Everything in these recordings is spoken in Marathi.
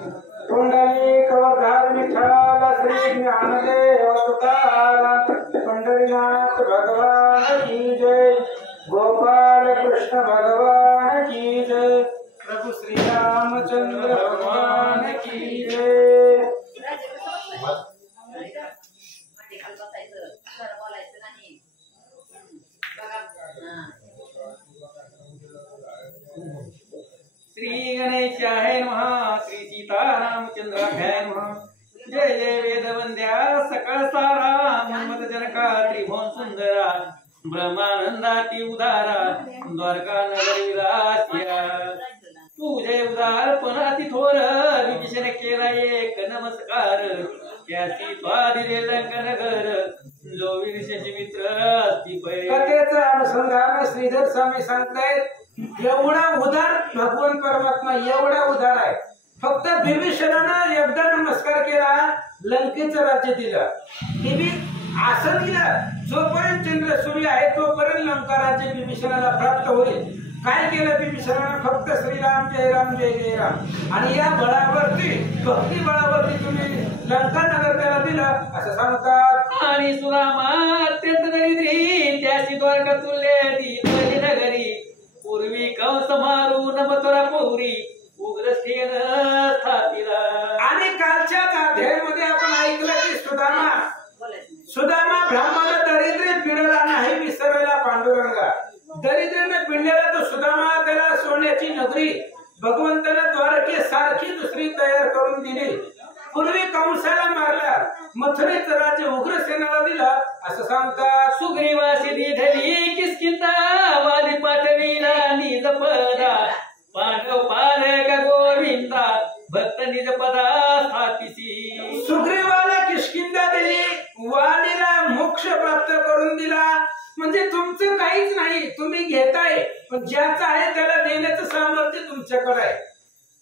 पुंडलिक वरदार विठ्ठल श्री ज्ञानदेव तुकाराम पंढरीनाथ भगवान की जय। गोपाल कृष्ण भगवान की जय। प्रभु श्री रामचंद्र भगवान की जय। श्री गणेशाय नमः। श्री सीतारामचंद्राभ्याय नमः। जय जय वेदवंद्या सकळ सारा मन्मथ जनका त्रिभुवन सुंदरा ब्रह्मानंदाती उदारा द्वारका नगरी विलासिया तू जय उदार पणाती थोर विभीषण केला एक नमस्कार त्यासी स्वादिले लंकनगर जो विशेष मित्र असती पै। कथेचं अनुसंधान श्रीधर स्वामी सांगतायत एवढा उदार भगवान परमात्मा एवढा उदार आहे। फक्त विभीषणानं एकदा नमस्कार केला लंकेचं राज्य दिलं असं दिलं जोपर्यंत चंद्र सूर्य आहे तोपर्यंत लंका राज्य विभीषणाला प्राप्त होईल। काय केलं विभीषणानं फक्त श्रीराम जय राम जय जय राम आणि या बळावरती भक्ती बळावरती तुम्ही लंका नगर त्याला दिलं असं सांगतात। आणि सुरामा अत्यंत दरिद्री त्याशी द्वारका तुल्य ती नगरी पूर्वी कंस मारून मथुरा पौरी उग्रसेन स्थापिला। आणि कालच्या अध्यायामध्ये आपण ऐकलं की सुदामा ब्राह्मण दरिद्री पिढला नाही विसरला पांडुरंगा। दरिद्रीने पिढलेला तो सुदामा त्याला सोन्याची नगरी भगवंताने द्वारके सारखी दुसरी तयार करून दिली। पूर्वी कंसाला मारला मथुरेच राज्य उग्रसेनाला दिला असं सांगतात। सुग्रीवासी दिधली किसकिंदा वाली पाठविला निज पदा पांडव पालक गोविंदा भक्त निज पदा स्थापिसी। सुग्रीवाला किष्किंधा दिली वालीला मोक्ष प्राप्त करून दिला म्हणजे तुमचं काहीच नाही तुम्ही घेताय पण ज्याचं आहे त्याला देण्याचं सामर्थ्य तुमच्याकडे आहे।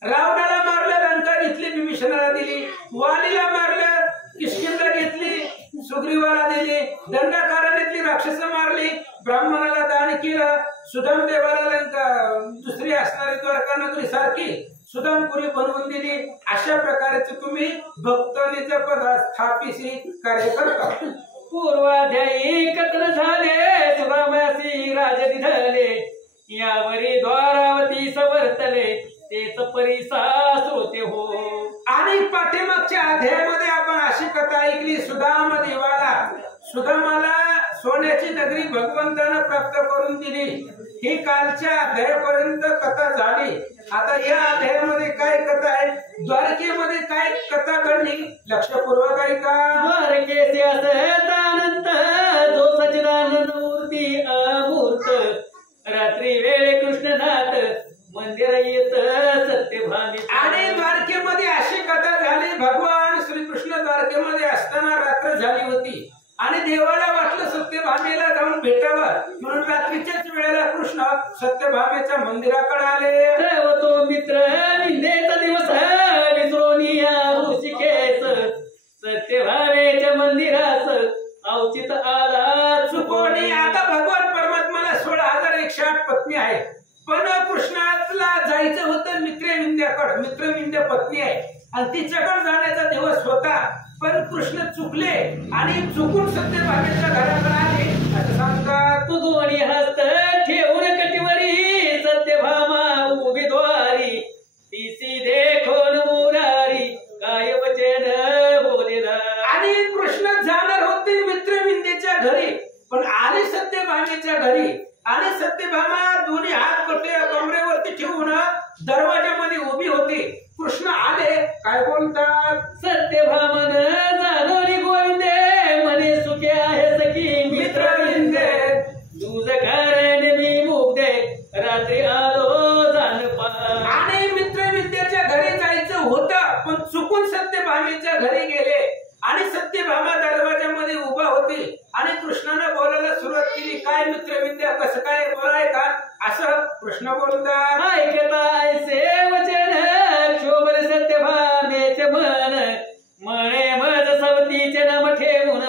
रावणाला मारलं लंका घेतली विभीषणाला दिली वालीला मारलं किष्किंधा घेतली सुग्रीवाला दिली दंडकारण्यातली राक्षस मारली ब्राह्मणाला दान केलं सुदाम देवाला लंका दुसरी असणारी द्वारका नगरी सारखी सुदामपुरी बनवून दिली। अशा प्रकारचे तुम्ही भक्तांनीच पद स्थापिसी कार्य करता। पूर्वाध्यायी कथन झाले सुदामासी राज दिधले यावरी द्वारावती सवर्तले तेच परिसा श्रोते हो। आणि पाठीमागच्या अध्यायामध्ये आपण अशी कथा ऐकली सुदामाला सोन्याची नगरी भगवंतानं प्राप्त करून दिली। ही कालच्या अध्यायापर्यंत कथा झाली। आता या अध्यायामध्ये काय कथा आहे द्वारकेमध्ये काय कथा घडली लक्षपूर्वक ऐका। द्वारकेचे अनंत जो सच्चिदानंद मूर्ती अमूर्त रात्री वेळे कृष्णनाथ मंदिर येत सत्यभामी। आणि द्वारकेमध्ये अशी कथा झाली भगवान श्रीकृष्ण द्वारकेमध्ये असताना रात्र झाली होती आणि देवाला वाटलं सत्यभामेला जाऊन भेटावं म्हणून रात्रीच्याच वेळेला कृष्ण सत्यभामेच्या मंदिराकडे आले। तो मित्र निंदेचा दिवस विसरोनिया ऋषिकेश सत्यभामेच्या मंदिरास औचित आला चुकोणी। आता भगवान परमात्माला 16,108 पत्नी आहे पण कृष्णाला जायचं होतं मित्रविंध्याकडे। मित्रविंध्य पत्नी आहे आणि तिच्याकडे जाण्याचा दिवस होता पण कृष्ण चुकले आणि चुकून सत्यभामेच्या घराकडे आले असं सांगतात। तू दोन्ही हस्त ठेवून कटिवरी सत्यभामा उभी द्वारी तिसी देखोन मुरारी काय वचन बोलेला। आणि कृष्ण जाणार होते मित्रविंदेच्या घरी पण आले सत्यभामेच्या घरी आणि सत्यभामा दोन्ही हात कमरेवरती ठेवून दरवाजामध्ये उभी होती। कृष्ण आले काय बोलतात सत्यभामन जाणवली गोविंदे मने सुखे आहे सखी मित्रविंदे तुझ कारण मी मुग्धे रात्री आलो जाण। आणि मित्रविंदेच्या घरी जायचं होतं पण चुकून सत्यभामेच्या घरी गेले आणि सत्यभामा दरवाजामध्ये उभा होती आणि कृष्णाने बोलायला सुरुवात केली काय मित्रविंद्या कसं काय बोलाय का असं कृष्ण बोलतात। ऐकताय से वचन क्षोभल सत्यभामेचे मन मणे मज सवतीचे नाम ठेवून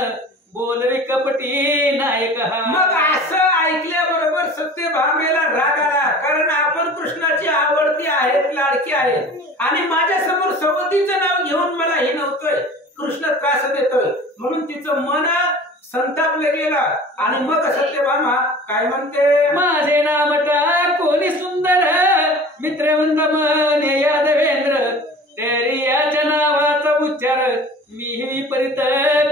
बोलवी कपटी नायक। मग असं ऐकल्याबरोबर सत्यभामेला राग आला कारण आपण कृष्णाची आवडती आहेत लाडकी आहेत आणि माझ्या समोर सवतीचं नाव घेऊन मला हे नव्हतंय, कृष्ण त्रास देतोय म्हणून तिचं मन संतापलं गेलं. आणि मग सत्यभामा काय म्हणते, माझे नाम कोणी सुंदर मित्रवंत मने यादवेंद्र, तेरी याच्या नावाचा उच्चार मी विपरीत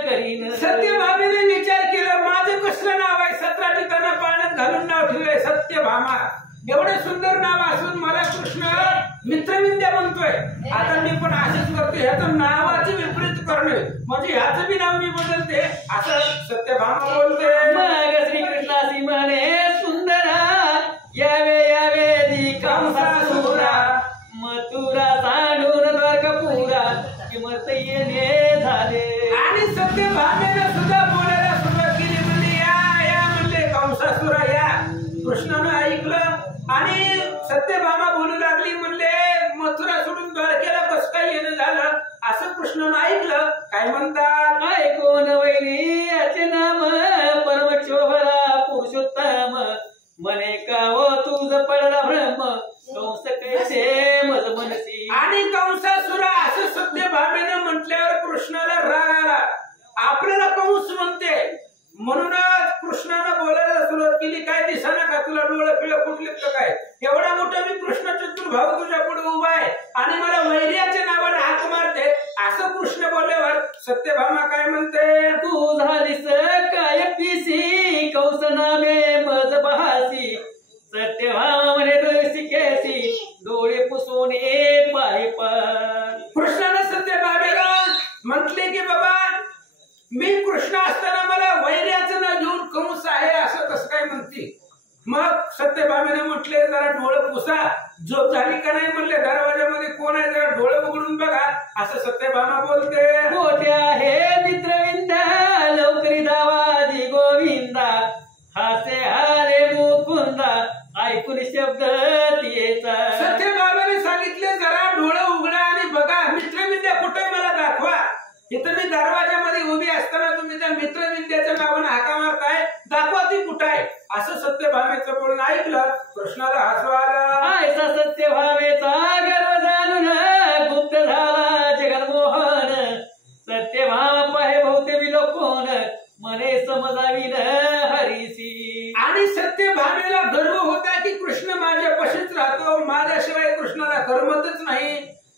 करीन. सत्यभामेने विचार केला, माझं कसलं नाव आहे, 17 ठिकाणं पाण्यात घालून नाव ठेवलंय सत्यभामा. एवढं सुंदर नाव असून मला कृष्ण मित्रविद्या म्हणतोय. आता मी पण असेच करतो, ह्याचं नावाचे विपरीत करणे म्हणजे ह्याचं बी नाव मी बदलते असं सत्यभामा बोलते. मग श्रीकृष्णासी म्हणे सुंदरा, यावे यावे दी कंसासुरा, मथुरा सांडून द्वारकापुरा, किंमत येणे झाले. आणि सत्यभामेने सुद्धा बोलायला सुरुवात केली. म्हणजे या म्हणले कंसासुरा या. कृष्णानं ऐकलं आणि सत्यभामा बोलू लागली. म्हणले मथुरा सोडून द्वारकेला कसं काय येणं झालं असं कृष्णानं ऐकलं. काय म्हणतात, ऐकून वैरी याचे नाम परमक्षोभरा पुरुषोत्तम, म्हणे का हो तुझ पडला भ्रम, कंस कैसे मज मनसी. आणि कंसासुरा असं सत्यभामेनं म्हटल्यावर कृष्णाला राग आला. आपल्याला कंस म्हणते म्हणूनच कृष्णानं बोलायला सुरुवात केली. काय दिसाना का तुला, डोळं पिळं फुटलेत का काय, एवढा मोठा मी कृष्ण चतुर्भाव तुझ्या पुढे उभा आहे आणि मला वैर्याच्या नावाने हाक मारते असं कृष्ण बोलल्यावर सत्यभामा काय म्हणते, तू झालीस काय पिसी कंस नामे मज बहासी, सत्यभामा म्हणे ऋषिकेशी डोळे पुसून पाहि पण. कृष्णानं सत्यभामेला म्हटले की बाबा मी कृष्ण असताना मला वैर्याचं ना घेऊन कंस आहे असं कसं काय म्हणते. मग सत्यभामेने म्हटले जरा डोळं पुसा, झोप झाली का नाही म्हणले, दरवाजामध्ये कोण आहे जरा डोळं उघडून बघा असं सत्यभामा बोलते. मोठे आहे मित्रविंदा लवकरी दावाजी गोविंदा, हासे हारे मुकुंदा ऐकून शब्द तियेचा. सत्यभामेने सांगितले जरा डोळं उघडा आणि बघा, मित्रविद्या कुठे मला दाखवा. इथं मी दरवाजामध्ये उभी असताना तुम्ही त्या मित्रविद्याच्या नावाने हाका मारताय, दाखवा ती कुठं आहे असं सत्यभामेचं बोलणं ऐकलं. कृष्णाला हसू आलं. ऐसा सत्यभामेचा गर्व जाणून गुप्त झाला जगन्मोहन, सत्यभामा पाहे बहुते विलोकोन, मने समजावीन हरीसी. आणि सत्यभामेला गर्व होता की कृष्ण माझ्यापाशीच राहतो, माझ्याशिवाय कृष्णाला करमतच नाही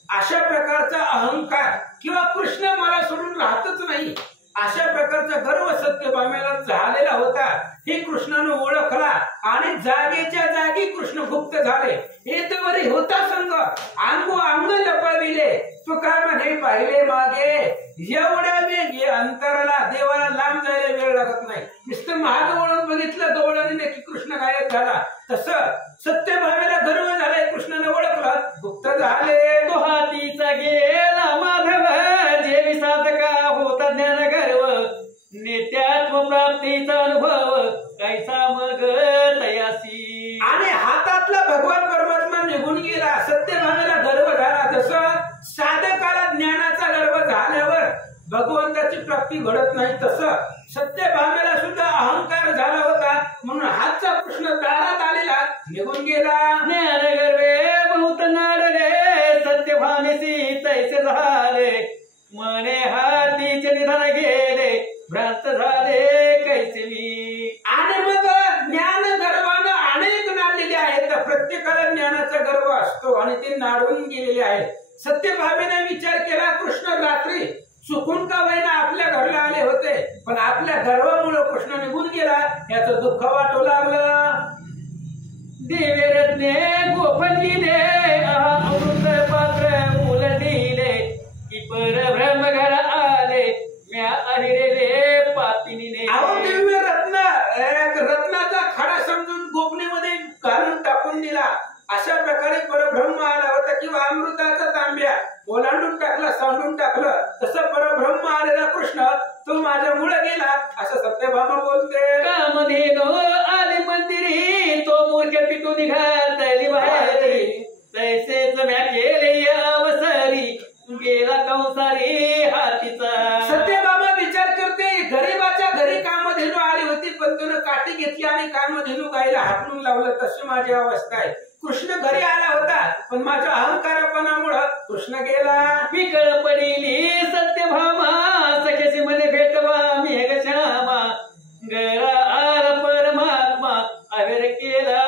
अशा प्रकारचा अहंकार, किंवा कृष्ण मला सोडून राहतच नाही अशा प्रकारचा गर्व सत्यभामेला झालेला होता. हे कृष्णानं ओळखला आणि जागेच्या जागी कृष्ण गुप्त झाले. येतवरी होता संग अंगो अंग लपविले, तुका म्हणे पाहिले मागे, एवढ्या वेग अंतराला देवाला लांब जायला वेळ लागत नाही. नुसतं महाग वळून बघितलं गवळणीने की कृष्ण गायब झाला. तसं सत्यभामेला गर्व झालाय, कृष्णाने ओळखलं, गुप्त झाले. तो हातीचा गेला माधव, जे विसाधका होता ज्ञान गर्व, नित्यात्म प्राप्तीचा अनुभव कैसा मग तयासी. आणि हातातला भगवान परमात्मा निघून गेला. सत्यभामेला गर्व झाला. जसं साधकाला ज्ञानाचा गर्व झाल्यावर भगवंताची प्राप्ती घडत नाही, तसं सत्यभामेला सुद्धा अहंकार झाला होता. म्हणून हातचा कृष्ण दारात आलेला निघून गेला. ज्ञान गर्वे बहुत नाडले, सत्यभामेसी तैसे झाले, मने हातीचे निधन गेले, भ्रांत झाले कैसे मी. आणि मग ज्ञान गर्वानं अनेक नाडलेले आहेत. प्रत्येकाला ज्ञानाचा गर्व असतो आणि ते नाडून गेलेले आहेत. सत्यभामेने विचार केला, कृष्ण रात्री चुकून का होईना आपल्या घरला आले होते, पण आपल्या गर्वामुळे कृष्ण निघून गेला याचं दुःख वाटू लागलं. दिव्य रत्ने गोफणीले, अमृत पात्र उलटिले, की परब्रह्म घर आले, म्या अहिरेले पापिनीने. अहो दिव्य रत्नाचा खडा समजून गोपनीमध्ये घालून टाकून दिला. अशा प्रकारे परब्रह्म आला होता, किंवा अमृताचा तांब्या ओलांडून टाकला, सांडून टाकलं, तसं परब्रह्म आलेला कृष्ण तो माझ्या मुळे गेला असं सत्यभामा बोलते. कामधेनो आले मंदिरी, तो मूर्ख पिटू निघाली बाहेरी, तैसेच म्या केले अवसरी, गेला कंसारी हातीचा. सत्यभामा विचार करते, गरीबाच्या घरी कामधेनू आली होती, पण त्यानं काठी घेतली आणि कामधेनू गायला हाकलून लावलं, तशी माझी अवस्था आहे. कृष्ण घरी आला होता, पण माझ्या अहंकारापणामुळं कृष्ण गेला. विकळ पडिली सत्यभामा सख्याशी म्हणे भेटवा मेघ श्यामा गळा आर परमात्मा आवेर केला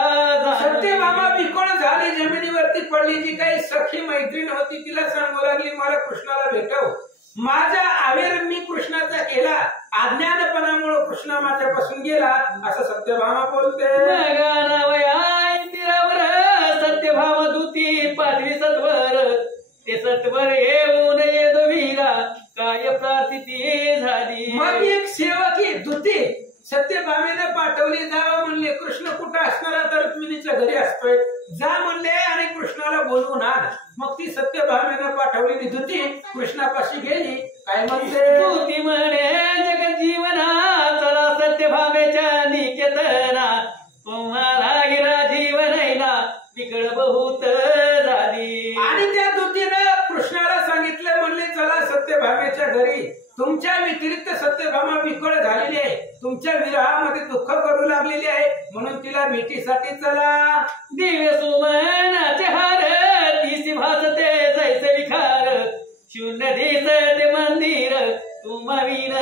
सत्यभामा विकळ झाली, जमिनीवरती पडली. जी काही सखी मैत्रीण होती तिला सांगू लागली मला कृष्णाला भेटव. माझा आवेर मी कृष्णाचा केला, अज्ञानपणामुळे कृष्ण माझ्यापासून गेला असं सत्यभामा बोलते. सत्यभामा दूती पाठवी सत्वर ते सत्वर येऊन येतो वीरा काय प्रार्थिती झाली. मग एक सेवकी दूती सत्यभामेने पाठवली. जावं म्हणले कृष्ण कुठं असणारा तर रुक्मिणीच्या घरी असतोय, जा म्हणले आणि कृष्णाला बोलवून आण. मग ती सत्यभामेने पाठवलेली दूती कृष्णापाशी गेली. काय म्हणते दूती म्हणे जगजीवना चला सत्यभामेच्या निकेतना तुम्हाला गिरा जीवनैना विकळ बहुत झाली. आणि त्या दूतीनं कृष्णाला सांगितलं, म्हणले चला सत्यभामेच्या घरी. तुमच्या व्यतिरिक्त सत्यभामा विकळ झालेली आहे, तुमच्या विरहामध्ये दुःख करू लागलेली आहे, म्हणून तिला भेटीसाठी चला. दिव्य सुमनाचे हार दिसी भासते जैसे विखार शून्य दिसते मंदिर तुम्हा विन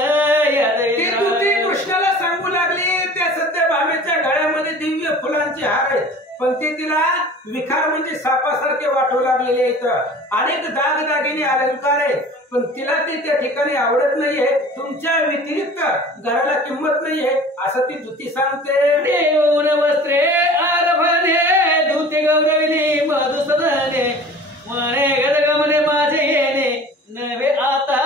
ती दूती कृष्णाला सांगू लागली त्या सत्यभामेच्या गळ्यामध्ये दिव्य फुलांचे हार आहेत, पण ते तिला विखार म्हणजे सापासारखे वाटू लागलेले आहेत. अनेक दागदागिने अलंकार आहेत, पण तिला ते त्या ठिकाणी आवडत नाहीये. तुमच्या व्यतिरिक्त घराला किंमत नाहीये असं ती दूती सांगते. देऊन वस्त्रे आरभने दूती गौरवली मधुसदने म्हणे गदगमने माझे येणे नव्हे आता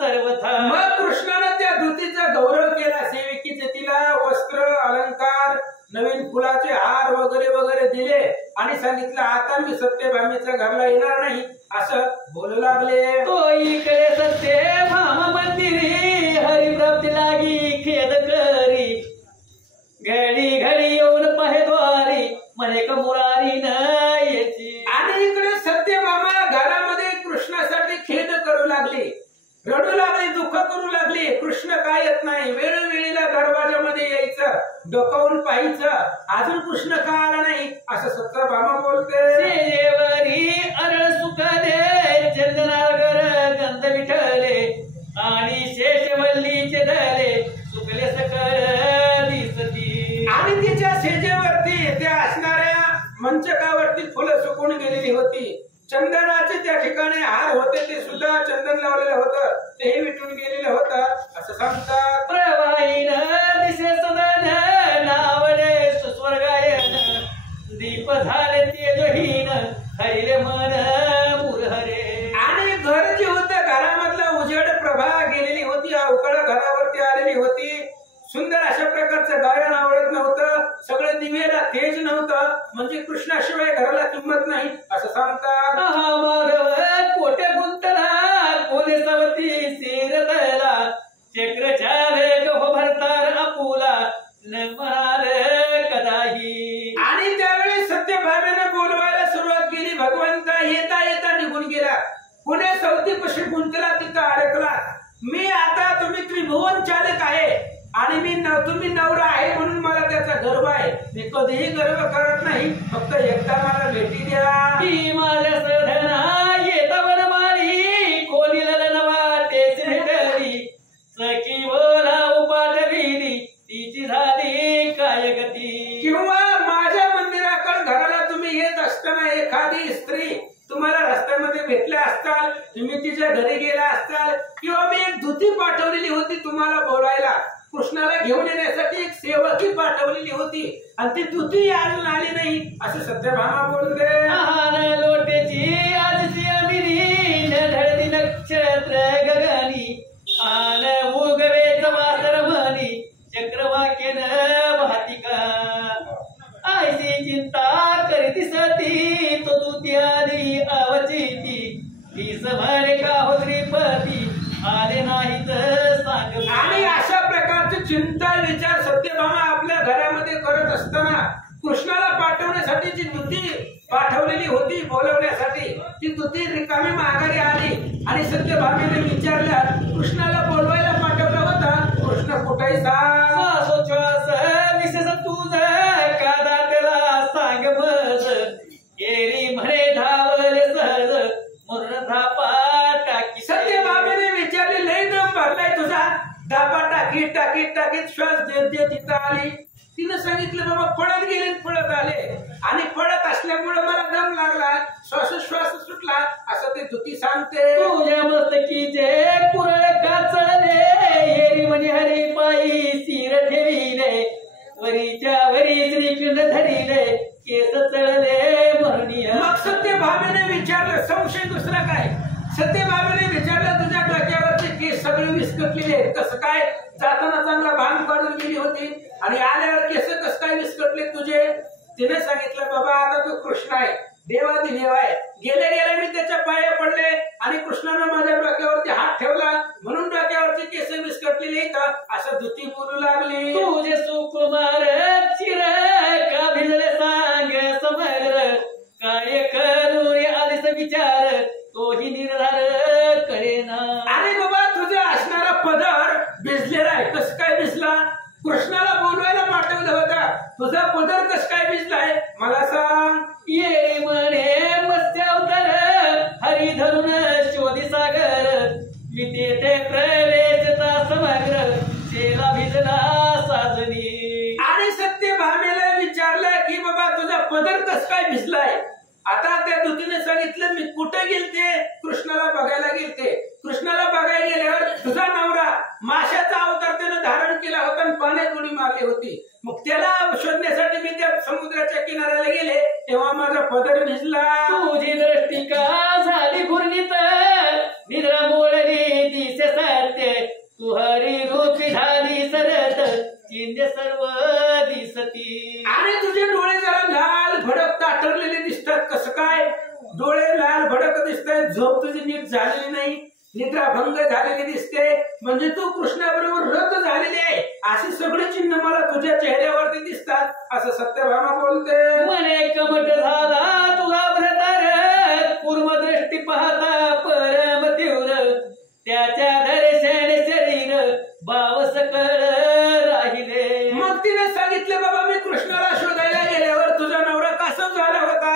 सर्वथा. मग कृष्णाने त्या दूतीचा गौरव केला. सेविकीचे तिला वस्त्र अलंकार नवीन फुलाचे हार वगैरे वगैरे दिले आणि सांगितलं आता मी सत्यभामेच्या घरला येणार नाही असं बोलू लागले. तो इकडे सत्यभामा मंदिरी हरिप्राप्ती लागी खेद करी घडी घडी येऊन पाहे द्वारी म्हणे मुरारी न याची. आणि इकडे सत्यभामा घरामध्ये कृष्णासाठी खेद करू लागली, रडू लागली, दुःख करू लागली. कृष्ण काय येत नाही, वेळोवेळीला दरवाजामध्ये यायचं, डोकावून पाहायचं, अजून कृष्ण का आला नाही असं सत्यभामा बोलते. सेजेवरी अरळ सुखाले चंदनागर गंध विठले आणि शेषवल्लीचे धले सुकले सकळ दिसती. आणि तिच्या सेजेवरती त्या असणाऱ्या मंचकावरती फुलं सुकून गेलेली होती. चंदनाचे त्या ठिकाणी हार होते, ते सुद्धा चंदन लावलेलं होतं, तेही विटून गेलेलं होतं असं सांगतात. प्रवाहीन दिसे सदन नावडे सुस्वर्गायन दीप झाले तेजहीन हरिले मन मुरहरे. आणि घर जे होतं घरामधलं उजेड प्रभा गेलेली होती, अवकळ घरावरती आलेली होती. सुंदर अशा प्रकारचं गायन आवडत नव्हतं, सगळं दिव्याला तेज नव्हतं, म्हणजे कृष्णाशिवाय घराला किंमत नाही असं सांगतात. माधव कोटे गुंतला कोणे सवती सिरतला चक्र चालक हो भरतार आपुला न म्हणाल कदाही. आणि त्यावेळी सत्यभामेने बोलवायला सुरुवात केली. भगवंता येता येता निघून गेला, पुणे सवतीपाशी गुंतला, तिथं अडकला. मी आता तुम्ही त्रिभुवन चालक आहे आणि तुम्ही नवरा आहे म्हणून मला त्याचा गर्व आहे. मी कधीही गर्व करत नाही, फक्त एकदा मला भेटी द्या. की माझ्या सधना येता वनमाळी कोणी ललन वाटेच भेटली सखी बोला उपाटविली तिची झाली काय गती. किंवा माझ्या मंदिराकडे घराला तुम्ही येत असताना एखादी स्त्री तुम्हाला रस्त्यामध्ये भेटल्या असताल, तुम्ही तिच्या घरी गेला असताल, किंवा मी एक दूती पाठवलेली होती तुम्हाला बोलायला, कृष्णाला घेऊन येण्यासाठी एक सेवकी पाठवलेली होती आणि ती दूती अजून आली नाही असं सत्यभामा बोलते. आहान लोटेची आजची अमिनी ढळती नक्षत्र गगनी आन उगवेच वासर म्हणी चक्रवाक्यन भातिका आयसी चिंता करीती सती तो दूती आली अवचिती तीस म्हणे का हो श्रीपती आले नाही तर सांग. आणि अशा प्रकारचे चिंता विचार सत्यभामा आपल्या घरामध्ये करत असताना कृष्णाला पाठवण्यासाठी जी दूती पाठवलेली होती बोलवण्यासाठी, ती दूती रिकामी माघारी आली आणि सत्यभामेने विचारलं कृष्णाला बोलवायला पाठवलं होतं, कृष्ण कुठेही श्वासोच्छ्वास विशेष तुझ का दातेला सांग मज दाबा टाकीत टाकीत टाकीत श्वास देत देत इथं आली. तिनं सांगितलं बाबा पळत गेले पळत आले आणि पळत असल्यामुळे मला दम लागला, श्वासोश्वास सुटला असं ते धुती सांगते. तुझ्या मस्तकीचे पुरळ काचले हेरी म्हणे हरी पायी सिर ठेविले वरीच्या वरी श्रीकृष्ण धरिले केस चळले म्हणून. मग सत्यभामेने विचारलं, संशय दुसरा काय? सत्यभामेने विचारलं तुझ्या डोक्यावरचे केस सगळे विस्कटलेले आहेत कसं काय? जाताना चांगला भांग पाडून गेली होती आणि आल्यावर केस कसं काय विस्कटले तुझे? तिने सांगितलं बाबा आता तो कृष्ण आहे, देवाधिदेव आहे, गेले गेले मी त्याच्या पाया पडले आणि कृष्णानं माझ्या डोक्यावरती हात ठेवला म्हणून डोक्यावरचे केस विस्कटलेले असं धुती बोलू लागली. तुझे सुकुमार चिर का भिजले सांग समग्र काय करू रे आधीच विचार तोही निर्धार कळेना. अरे बाबा तुझा असणारा पदर भिजलेला आहे, कसं काय भिजला? कृष्णाला बोलवायला पाठवलं होता, तुझा पदर कसं काय भिजलाय मला सांग. ये म्हणे मत्स्यावतार हरी धरून शोधी सागर मी तेथे प्रवेशता समग्र शेला भिजला साजनी. आणि सत्यभामेला विचारलं की बाबा तुझा पदर कसं काय भिजलाय? आता त्या धुतीने सांगितलं मी कुठे गेलते? कृष्णाला बघायला गेलते. कृष्णाला बघायला गेल्यावर तुझा नवरा माशाचा अवतार त्यानं धारण केला होता आणि पाण्यात उडी मारली होती. मग त्याला शोधण्यासाठी मी त्या समुद्राच्या किनाऱ्याला गेले तेव्हा माझा पदर भिजला. तुझी दृष्टी का झाली घुरणीत निद्रा मोडली दिसे सत्य तू हरी रूपी झाली सरत चिन्ह सर्व दिसती. आणि तुझे डोळे जरा लाल भडक ताठरलेले दिसतात कसं काय? डोळे लाल भडक दिसतात, झोप तुझी नीट झालेली नाही, निद्रा भंग झालेली दिसते, म्हणजे तू कृष्णाबरोबर रत झालेली आहे अशी सगळी चिन्ह मला तुझ्या चेहऱ्यावरती दिसतात असं सत्यभामा बोलते. म्हणे कमट झाला तुला भ्रतार पूर्व दृष्टी पाहता परम तीव्र त्याच्या दर्शन शरीर भाव सकळ राहिले. मग तिने सांगितलं बाबा मी कृष्णाला शोधायला गेल्यावर तुझा नवरा कासव झाला होता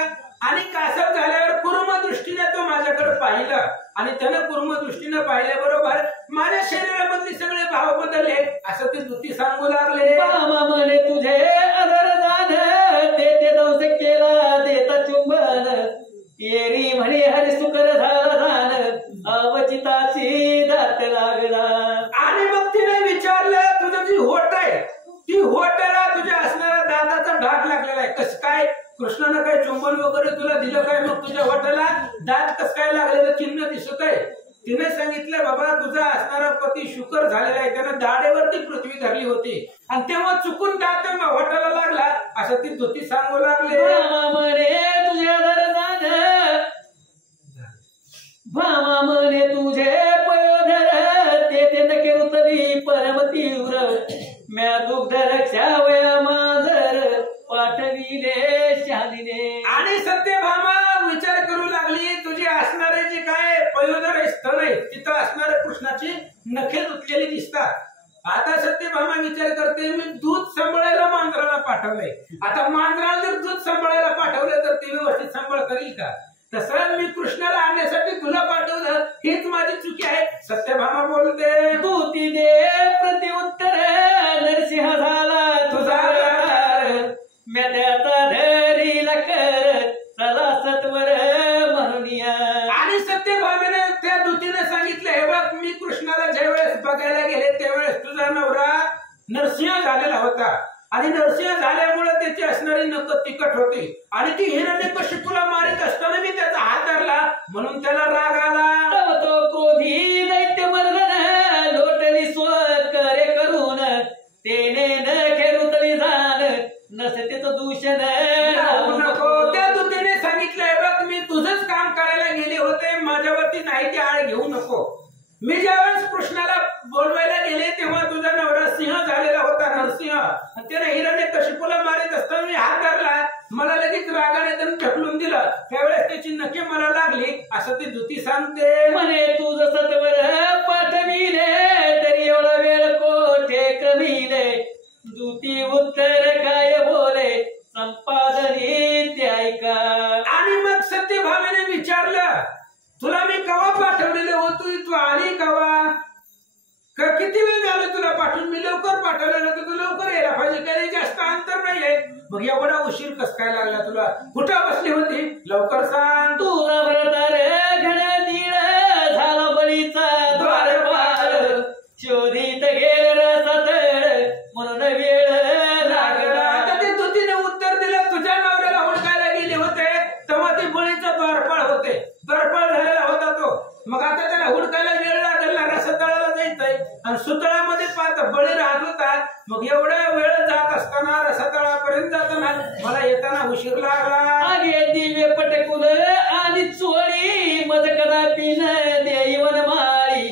आणि कासव झाल्यावर पूर्व दृष्टीने तो माझ्याकडे पाहिलं आणि त्यानं पूर्व दृष्टीने पाहिल्याबरोबर माझ्या शरीरामधले सगळे भाव बदलले असं ते धुती सांगू लागले. मामा म्हणे तुझे अधर जाण ते दंश केला देता चुंबन येरी म्हणे हरी सुकर झाला जाण अवचिताची दात लागला. आणि मग तिने विचारलं तुझं जी होट आहे ती होटाला तुझ्या असणारा दाताचा डाग लागलेला आहे कसं काय? कृष्णानं काय चुंबन वगैरे तुला दिलं काय? मग तुझ्या होटाला दात कसं काय लागलेलं चिन्ह दिसत आहे? तिने सांगितलं बाबा तुझा असणारा पती शुकर झालेला आहे, त्यानं दाढेवरती पृथ्वी धरली होती आणि तेव्हा चुकून दात होटाला लागला असं ती धुती सांगू लागले. म्हणे तुझ्या दरदान भामा म्हणे तुझे पयोधर तेथे नके उतरी परम तीव्र म्या दुग्ध रक्षा वया माजर पाठविले शालिने. आणि सत्यभामा विचार करू लागली तुझी असणारे जे काय पयोधर स्थळ आहे तिथं असणाऱ्या कृष्णाची नखे रुतलेली दिसतात. आता सत्यभामा विचार करते मी दूध सांभाळायला मांजराला पाठवलंय, आता मांजराला जर दूध सांभाळायला पाठवलं तर ती व्यवस्थित सांभाळ करील का? तसं मी कृष्णाला आणण्यासाठी तुला पाठवलं हीच माझी चुकी आहे सत्यभामा बोलते. तू ती दे प्रतिउत्तर नरसिंह झाला तुझा म्या त्याचा धरीला कर चला सत्वर म्हणून. आणि सत्यभामेने त्या दूतीने सांगितलं हे बघ मी कृष्णाला ज्या वेळेस बघायला गेले त्यावेळेस तुझा नवरा नरसिंह झालेला होता आणि नरसिंह झाल्यामुळे त्याची असणारी नख तिखट होती आणि ती हिरण्यकशिपूला मारित असताना मी त्याचा हात धरला म्हणून त्याला राग आला. तव तो क्रोधी दैत्य मर्दन लोटली स्व करे करून तेने न खेरुतली जाण नसतेच दूषण लावू नको. त्या दूतीने सांगितलं हे बघ मी तुझंच काम करायला गेले होते, माझ्यावरती नाही ती आळ घेऊ नको. मी ज्यावेळेस कृष्णाला बोलवायला गेले तेव्हा तुझा नवरा सिंह झालेला होता नरसिंह, त्याने हिरण्यकशिपूला मारित असताना मी हात धरला, मला लगेच रागाने त्यानं ढकलून दिलं, त्यावेळेस त्याची नखे मला लागली असं ती दूती सांगते. म्हणे तुझं सत्वर पाठविले तरी एवढा वेळ कोठे कमीले दूती उत्तर काय बोले संपादनी ते ऐका. आणि मग सत्यभामेने विचारलं तुला मी कवा पाठवलेले होतो, तू आली कवा? किती वेळ झालं मग एवढा उशीर कस काय लागला तुला? कुठं बसली होती? लवकर सांग. तुझा व्रतार घन नीळ झाला बळीचा द्वारपाल, शोधित गेल रसातळ म्हणून वेळ लागला. आता ते तुतीने उत्तर दिलं, तुझ्या नवऱ्याला हुडकायला गेले होते तेव्हा ते बळीचा द्वारपाळ होते, द्वारपाळ झालेला होता तो. मग आता त्याला हुडकायला वेळ लागेल ना, रसातळाला जायचंय आणि सुतळामध्ये पाहता बळी राहत होता. मग एवढा वेळ जात असताना रसातळापर्यंत जाताना मला येताना उशीर लागला. आगे दिव्य पटकुल आणि चोळी मज कदापि न देईवन माळी,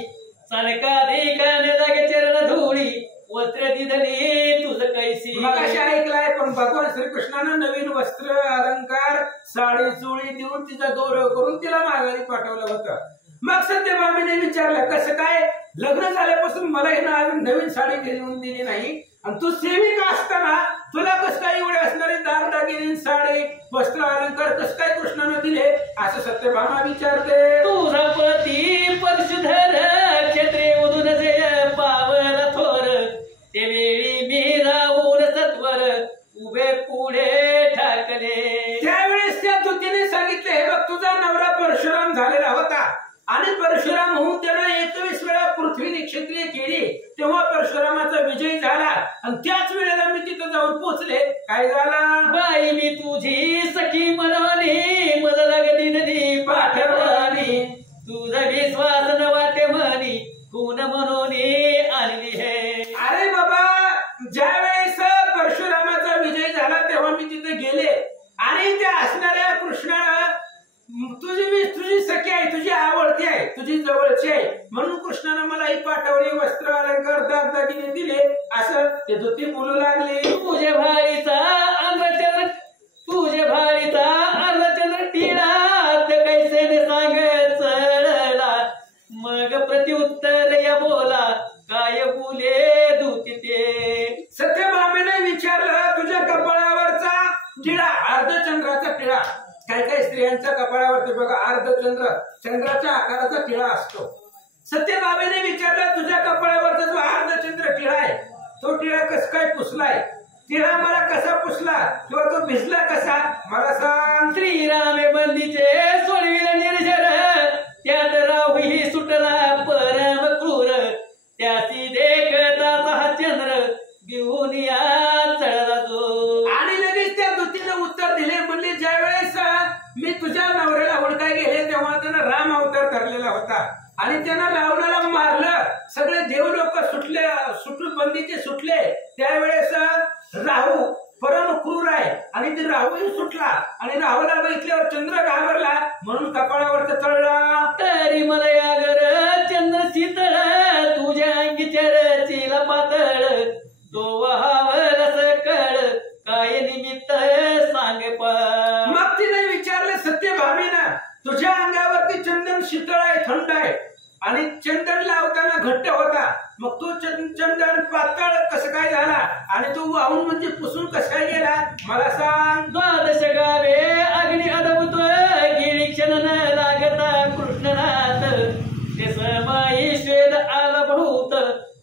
सनका देखने लागे चरण धुळी वस्त्र दिदनी तुझ कैसी. मग अशा ऐकलाय, पण भगवान श्रीकृष्णानं नवीन वस्त्र अलंकार साडी चोळी देऊन तिचा गौरव करून तिला माघारी पाठवलं होतं. मग सत्यभामीने विचारलं, कसं काय लग्न झाल्यापासून मला ही नवीन साडी घेऊन दिली नाही, आणि तू सेविका असताना तुला कस काय एवढे असणारे दागदागिने साडी वस्त्र अलंकार कस काय कृष्णानं दिले, असं सत्यभामा विचारते. तुझा पती परशुधर क्षेत्रे मधून जे पावल थोर, ते वेळी मी राहून सत्वर उभे पुढे ठाकले. त्यावेळेस त्या दूतीने सांगितले, हे बघ तुझा नवरा परशुराम झालेला होता आणि परशुराम होऊन त्यानं 21 वेळा पृथ्वी क्षत्रिय केली, तेव्हा परशुरामाचा विजय झाला आणि त्याच वेळेला मी तिथं जाऊन पोचले. काय झाला? बाई मी तुझी सखी म्हणून मला लगती नदी पाठवणी, तुझा विश्वास न वाटे म्हणी कोण म्हणून आणली हे. अरे बाबा, ज्या वेळेस परशुरामाचा विजय झाला तेव्हा मी तिथे गेले आणि त्या असणाऱ्या कृष्णाला तुझी सखी आहे, तुझी आवडती आहे, तुझी जवळची आहे म्हणून कृष्णानं मला ही पाठवली, वस्त्र अलंकार दागदागिने दिले, असं ते दूती बोलू लागले. तुझे भाईचा अर्धचंद्र, तुझे भाईचा अर्धचंद्र टिळात कैसे सांग चढला, मग प्रत्युत्तर या बोला काय बोले दूती ते. सत्यभामेने विचारलं, तुझ्या कपाळावरचा टिळा, अर्धचंद्राचा टिळा, काही काही स्त्रियांच्या कपाळावरती बघा अर्धचंद्र, चंद्राच्या आकाराचा टिळा असतो. सत्यभामेने विचारलं, तुझ्या कपाळावरचा जो अर्धचंद्र टिळा आहे तो टिळा कस काय पुसलाय, टिळा मला कसा पुसला किंवा तो भिजला कसा मला सांग. श्रीरामे बंदीचे सोडविल निर्जर, त्यात राहूही सुटला परम क्रूर, त्यासी देखताचा हा चंद्र बिहून या चढला जो. आणि लगेच त्या दूतीने उत्तर दिले, म्हणले ज्या वेळेस मी तुझ्या नवऱ्याला हुडकाय गेले तेव्हा त्यानं राम अवतार धरलेला होता आणि त्यानं रावणाला मारलं, सगळे देव लोक सुटले बंदीचे सुटले. त्यावेळेस राहू परम क्रूर आहे आणि ते राहूही सुटला आणि राहूला बघितल्यावर चंद्र घाबरला म्हणून कपाळावर चढला. तरी मला यागर चंद्र शीतळ, तुझ्या अंगी चरचिला पातळ, तो वहावलस कळ काय निमित्त सांग पा. मग तिने विचारलं सत्यभामेनं, तुझ्या अंगावरती चंदन शीतळ आहे, थंड आहे आणि चंदन लावताना घट्ट होता, मग तो चंदन पातळ कसं काय झाला आणि तो वाहून म्हणजे पुसून कसं काय गेला मला सांग. द्वादश गावे अग्नी अद्भुत, गिळी क्षण न लागता कृष्णनाथ, ते समाई श्वेद आला बहुत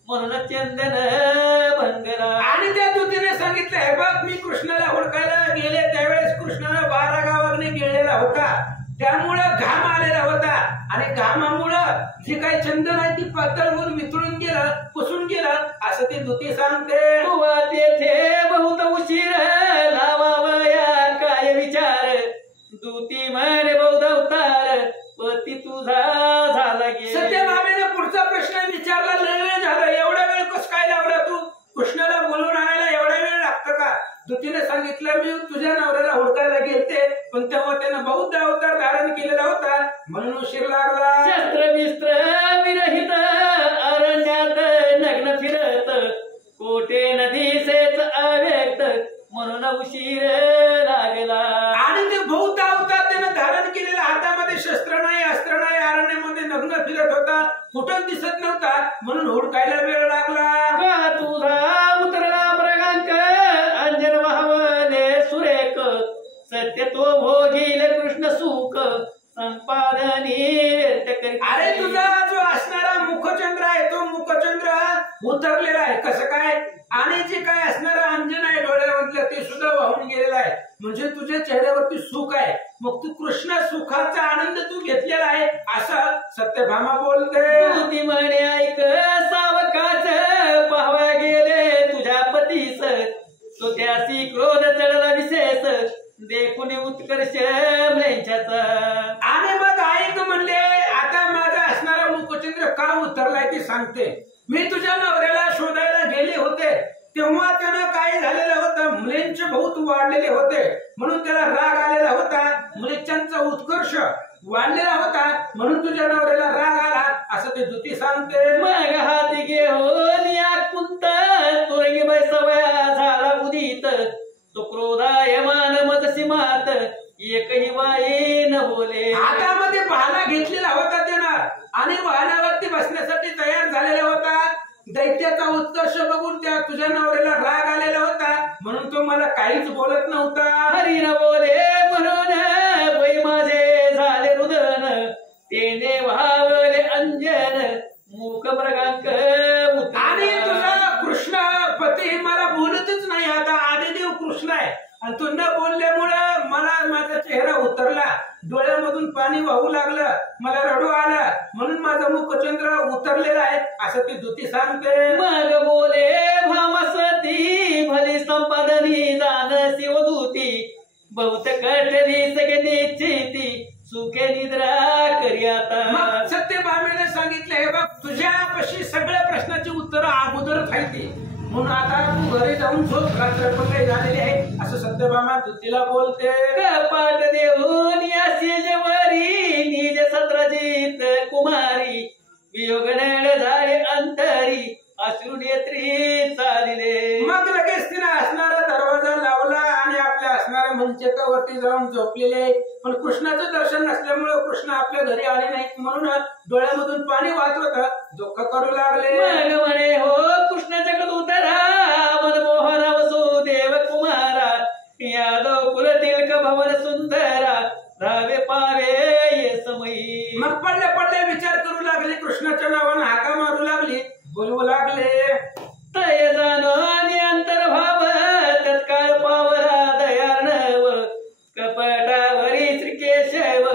म्हणून चंदन भंगला. आणि त्या दूतीने सांगितलं, हे बघ मी कृष्णाला हुडकायला गेले त्यावेळेस कृष्णाला 12 गावाने गिळलेला होता, त्यामुळं घाम आलेला होता आणि घामामुळं जे काही चंदन आहे ती पातळ होऊन वितळून गेलं, पुसून गेलं असं ती दूती सांगते. तुवा तेथे बहुत उशीर लावावया काय विचार, दूती म्हणे बहुत अवतार पती तुझा झाला गे. सत्यभामेने पुढचा प्रश्न विचारला, लय वेळ झाला, एवढा वेळ कस काय लावला तू, कृष्णाला बोलवून आणायला एवढा वेळ लागतो का? दूतीने सांगितलं, मी तुझ्या नवऱ्याला हुडकायला गेलते पण तेव्हा त्यानं बौद्ध अवतार धारण केलेला होता म्हणून उशीर लागला. शस्त्र विस्त्र विरहित अरण्यात नग्न फिरत, कोठे नदीसेच अव्यक्त म्हणून उशीर लागला. आणि ते बौद्ध अवतार त्यानं धारण केलेला, हातामध्ये शस्त्र नाही अस्त्र नाही, अरण्यामध्ये नग्न फिरत होता, कुठंच दिसत नव्हता म्हणून हुडकायला वेळ लागला. का तुझा उतरला मृगांक अंजन वाहवले सुरेख, सत्य तो भोगील कृष्ण सुख संपादनी व्यक्त करी. अरे तुझा जो असणारा मुखचंद्र आहे तो मुखचंद्र उतरलेला आहे कसं काय, आणि जे काय असणारा अंजन आहे डोळ्यामधलं ते सुद्धा वाहून म्हणजे तुझ्या चेहऱ्यावरती सुख आहे, मग तू कृष्ण सुखाचा आनंद तू घेतलेला आहे असं सत्यभामा बोलते. ती म्हणे ऐक सावकाच पाहावा गेले तुझ्या पतीस, तो त्यासी क्रोध चढला विशेष देखून उत्कर्ष म्लेच्छाचा. आणि मग ऐक म्हणले आता माझा असणारा मुखचंद्र का उतरलाय ते सांगते. मी तुझ्या नवऱ्याला शोधायला गेले होते तेव्हा त्यानं काय झालेलं होतं, मुलींचे बहुत वाढलेले होते म्हणून त्याला राग आलेला होता, मुलींचा उत्कर्ष वाढलेला होता म्हणून तुझ्या नवऱ्याला राग आला असं ते दुती सांगते. मग हाती घेऊन या कुंत तुरंगी बैसवया झाला उदित, तो क्रोधायमान मजसीमात एकही वाई न बोले. हातामध्ये भाला घेतलेला होता त्यानं आणि वाहनावरती बसण्यासाठी तयार झालेला होता. दैत्याचा उत्कर्ष बघून त्या तुझ्या नवऱ्याला राग आलेला होता म्हणून तो मला काहीच बोलत नव्हता. हरी न बोले म्हणून बाई माझे झाले रुदन, तेने व्हावले अंजन मूक मृगांक. आणि तुझा कृष्ण पती मला बोलतच नाही. आता आदिदेव कृष्ण आहे आणि तू न बोलल्यामुळं मला माझा चेहरा उतरला, डोळ्यामधून पाणी वाहू लागलं, मला रडू आलं म्हणून माझा मुखचंद्र उतरलेला आहे असं ती दुती सांगते. मग बोले भामसती भली संपादनी जाण शिवदूती, बहुत कठली सगळे निश्चिती सुखे निद्रा करी आता. मग सत्यभामेने सांगितले हे बघ तुझ्यापाशी सगळ्या प्रश्नाची उत्तरं अगोदरच आहेत म्हणून आता तू घरी जाऊन झोप, रात्र पण काही झालेली आहे असं सत्यभामा दुतीला बोलते. कपाट देऊन या शेजवरी निज सत्रजित कुमारी, वियोग नळ झाले अंतरी अश्रू नेत्री चालिले. मग लगेच तिने असणारा दरवाजा लावला आणि आपल्या असणाऱ्या मंचकावरती जाऊन झोपलेले, पण कृष्णाचं दर्शन नसल्यामुळे कृष्ण आपल्या घरी आले नाही म्हणून डोळ्यामधून पाणी वाहत होतं, दुःख करू लागले. मग म्हणे हो कृष्णाच्या उतरा मनमोहरा वसुदेव कुमारा, यादव कुलतिलक भवन सुंदरा रावे पावे ये समयी. मग पडले पडले विचार करू लागले, कृष्णाच्या नावानं हाका मारू लागली, बोलवू लागले. तय जाणो आणि अंतर्भाव तत्काळ पावला दयार्णव, कपटावरी श्रीकेशव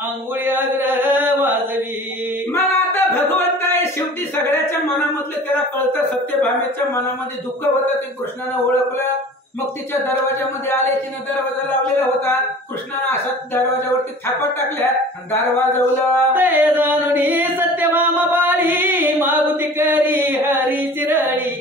अंगुळी अग्र वाजवी. मग आता भगवंत आहे शेवटी सगळ्याच्या मनामधलं त्याला कळतं. सत्यभामेच्या मनामध्ये दुःख होतं ते कृष्णानं ओळखलं. मग तिच्या दरवाजामध्ये आले, तिने दरवाजा लावलेला होता, कृष्णानं असा दरवाजावरती थापा टाकल्या आणि दार वाजवलं. तय जाणून सत्यभामा बाळी मागुती करी हरी चिरळी,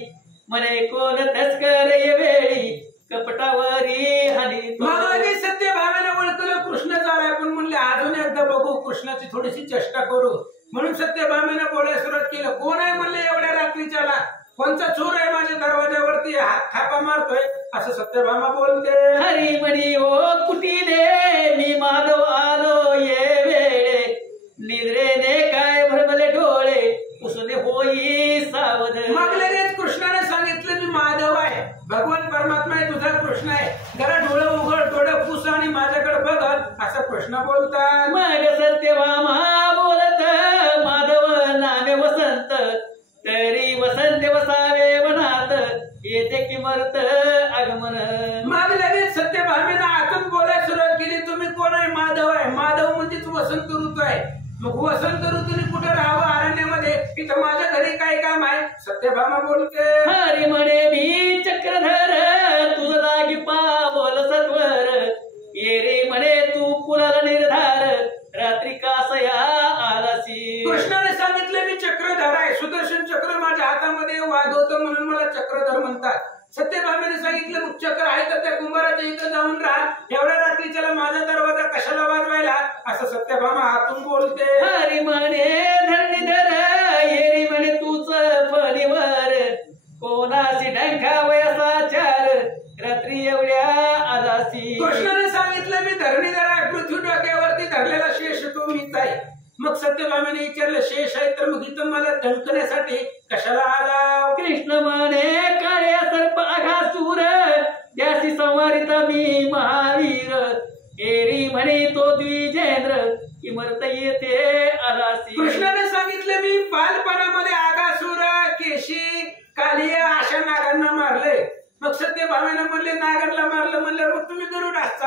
म्हणे कोण तस्कर ये वेळी कपटावरी हानी. मग सत्यभामेने ओळखलं कृष्ण झालाय, पण म्हणले अजून एकदा बघू, कृष्णाची थोडीशी चेष्टा करू म्हणून सत्यभामेने बोलायला सुरुवात केलं. कोण आहे म्हणले एवढ्या रात्रीच्याला, कोणचा चोर आहे माझ्या दरवाजावरती हात थापा मारतोय असं सत्यभामा बोलते. हरी म्हणी ओ कुटीले मी माधव आलो ये वेळे, निद्रेने काय भरमले डोळे उसने होई सावध. मग लगेच कृष्णाने सांगितलं मी माधव आहे, भगवान परमात्मा आहे, तुझा कृष्ण आहे, जरा डोळं उघड, डोळं पुस आणि माझ्याकडे बघत असं कृष्ण बोलतात. मग सत्यभामा बोलत माधव नामे वसंत, तरी वसंत वसावे वनात येते किमर्त आगमन. मग लगेच सत्यभामेनं आतून बोलायला सुरुवात केली, तुम्ही कोण आहे? माधव आहे. माधव म्हणजेच वसंत ऋतू आहे. मग वसंत ऋतूने कुठे राहावं अरण्यामध्ये, इथं माझ्या घरी काय काम आहे? सत्यभामा बोलते. हरी म्हणे मी चक्रधर तुझ लागी पावल सत्वर, ये रे म्हणे तू कुलाला निर्धार रात्री कासया आलासी. कृष्णाने सांगितलं मी चक्रधर आहे, सुदर्शन चक्र माझ्या हातामध्ये वागवतो म्हणून मला चक्रधर म्हणतात. सत्यभामेने सांगितलं मग चक्र आहे तर त्या कुंभाराच्या इथं जाऊन राहा, एवढ्या रात्रीच्याला माझा दरवाजा कशाला वाजवायला असं सत्यभामा हातून बोलते. हरी म्हणे धरणीधर येरी म्हणे तूच फणीवर, कोणाशी डंका वयासाचार रात्री एवढ्या आलासी. कृष्णाने सांगितलं मी धरणीधर आहे, पृथ्वी डोक्यावरती धरलेला शेष तो मीच आहे. मग सत्यभामेने विचारलं शेष आहे तर मग इथं मला धडकण्यासाठी कशाला आला? कृष्ण म्हणे काळ्या सर्प आघासूर, त्याशी संवारिता मी महावीर, एरी म्हणे तो द्विजेंद्र इमर्त येते आलासी. कृष्णाने सांगितलं मी बालपणामध्ये आगासूर, केशी, कालिया अशा नागांना मारले. मग सत्यभामेने म्हणले नागांना मारलं म्हणल्यावर मग तुम्ही गरुड असता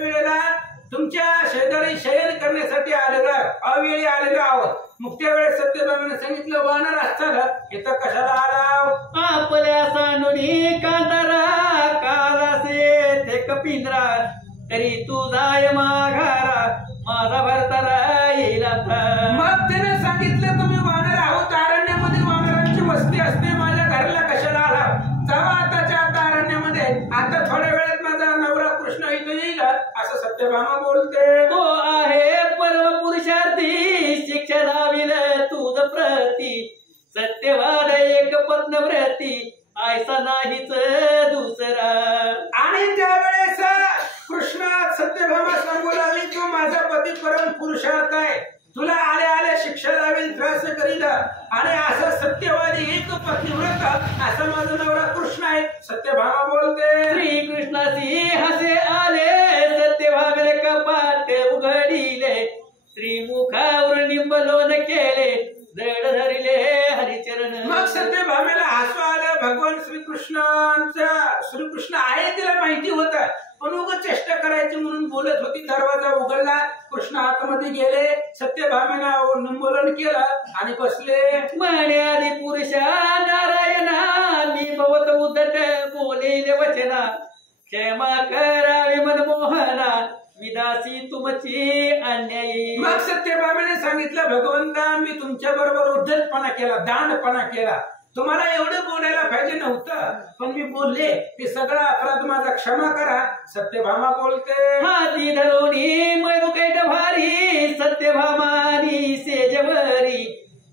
वेळेला तुमच्या शेजारी शयन करण्यासाठी आलेलो आहे, अवेळी आलेलो आहोत. मग त्यावेळेस सत्यभामेने सांगितलं वानर असताना इथं कशाला आला? आपल्या सांडुनी कांतारा कालासे ते कपिंद्रा तरी तू जाय माघारा माझा भरतारा येईल आता. मग त्याने सांगितलं तुम्ही वानर आहोत, अरण्यामध्ये वानरांची वस्ती असते, माझ्या घराला कशाला आला? जावा आताच्या आता अरण्यामध्ये, आता थोड्या वेळात माझा नवरा कृष्ण इथं येईल असं सत्यभामा बोलते. तो आहे परम पुरुषार्थी शिक्षा दाविल तुझ प्रती सत्यवाद एक पत्नव्रती ऐसा नाहीच दुसरा. आणि त्यावेळेस कृष्ण सत्यभामा सांगू लागली तो माझा पती परम पुरुषार्थ आहे, तुला आले आले शिक्षा लावेल, त्रास करील, आणि असं सत्यवादी एक पतिव्रत असा माझा नवरा कृष्ण आहे. सत्यभामा बोलते. श्रीकृष्णासी हसे आले सत्यभामेने कपाट उघडिले श्रीमुखावर निंबलोन केले दड धरिले हरिचरण. मग सत्यभामेला हसू आलं. भगवान श्रीकृष्ण आहे तिला माहिती होतं, पण उगाच चेष्टा करायची म्हणून बोलत होती. दरवाजा उघडला, कृष्ण आतमध्ये गेले, सत्यभामेनं निंबोलन केलं आणि बसले. म्हणे आदि पुरुषा नारायणा मी भवत उद्धट बोलेले वचना क्षमा करावी मनमोहना विदासी तुमची अन्यायी. मग सत्यभामेने सांगितलं भगवंता मी तुमच्या बरोबर उद्धटपणा केला, दांडपणा केला, तुम्हाला एवढं बोलायला पाहिजे नव्हतं, पण मी बोलले, ते सगळा अपराध माझा क्षमा करा. सत्यभामा बोलते. हाती धरोनी मधुकैट भारी सत्यभामानी सेजवरी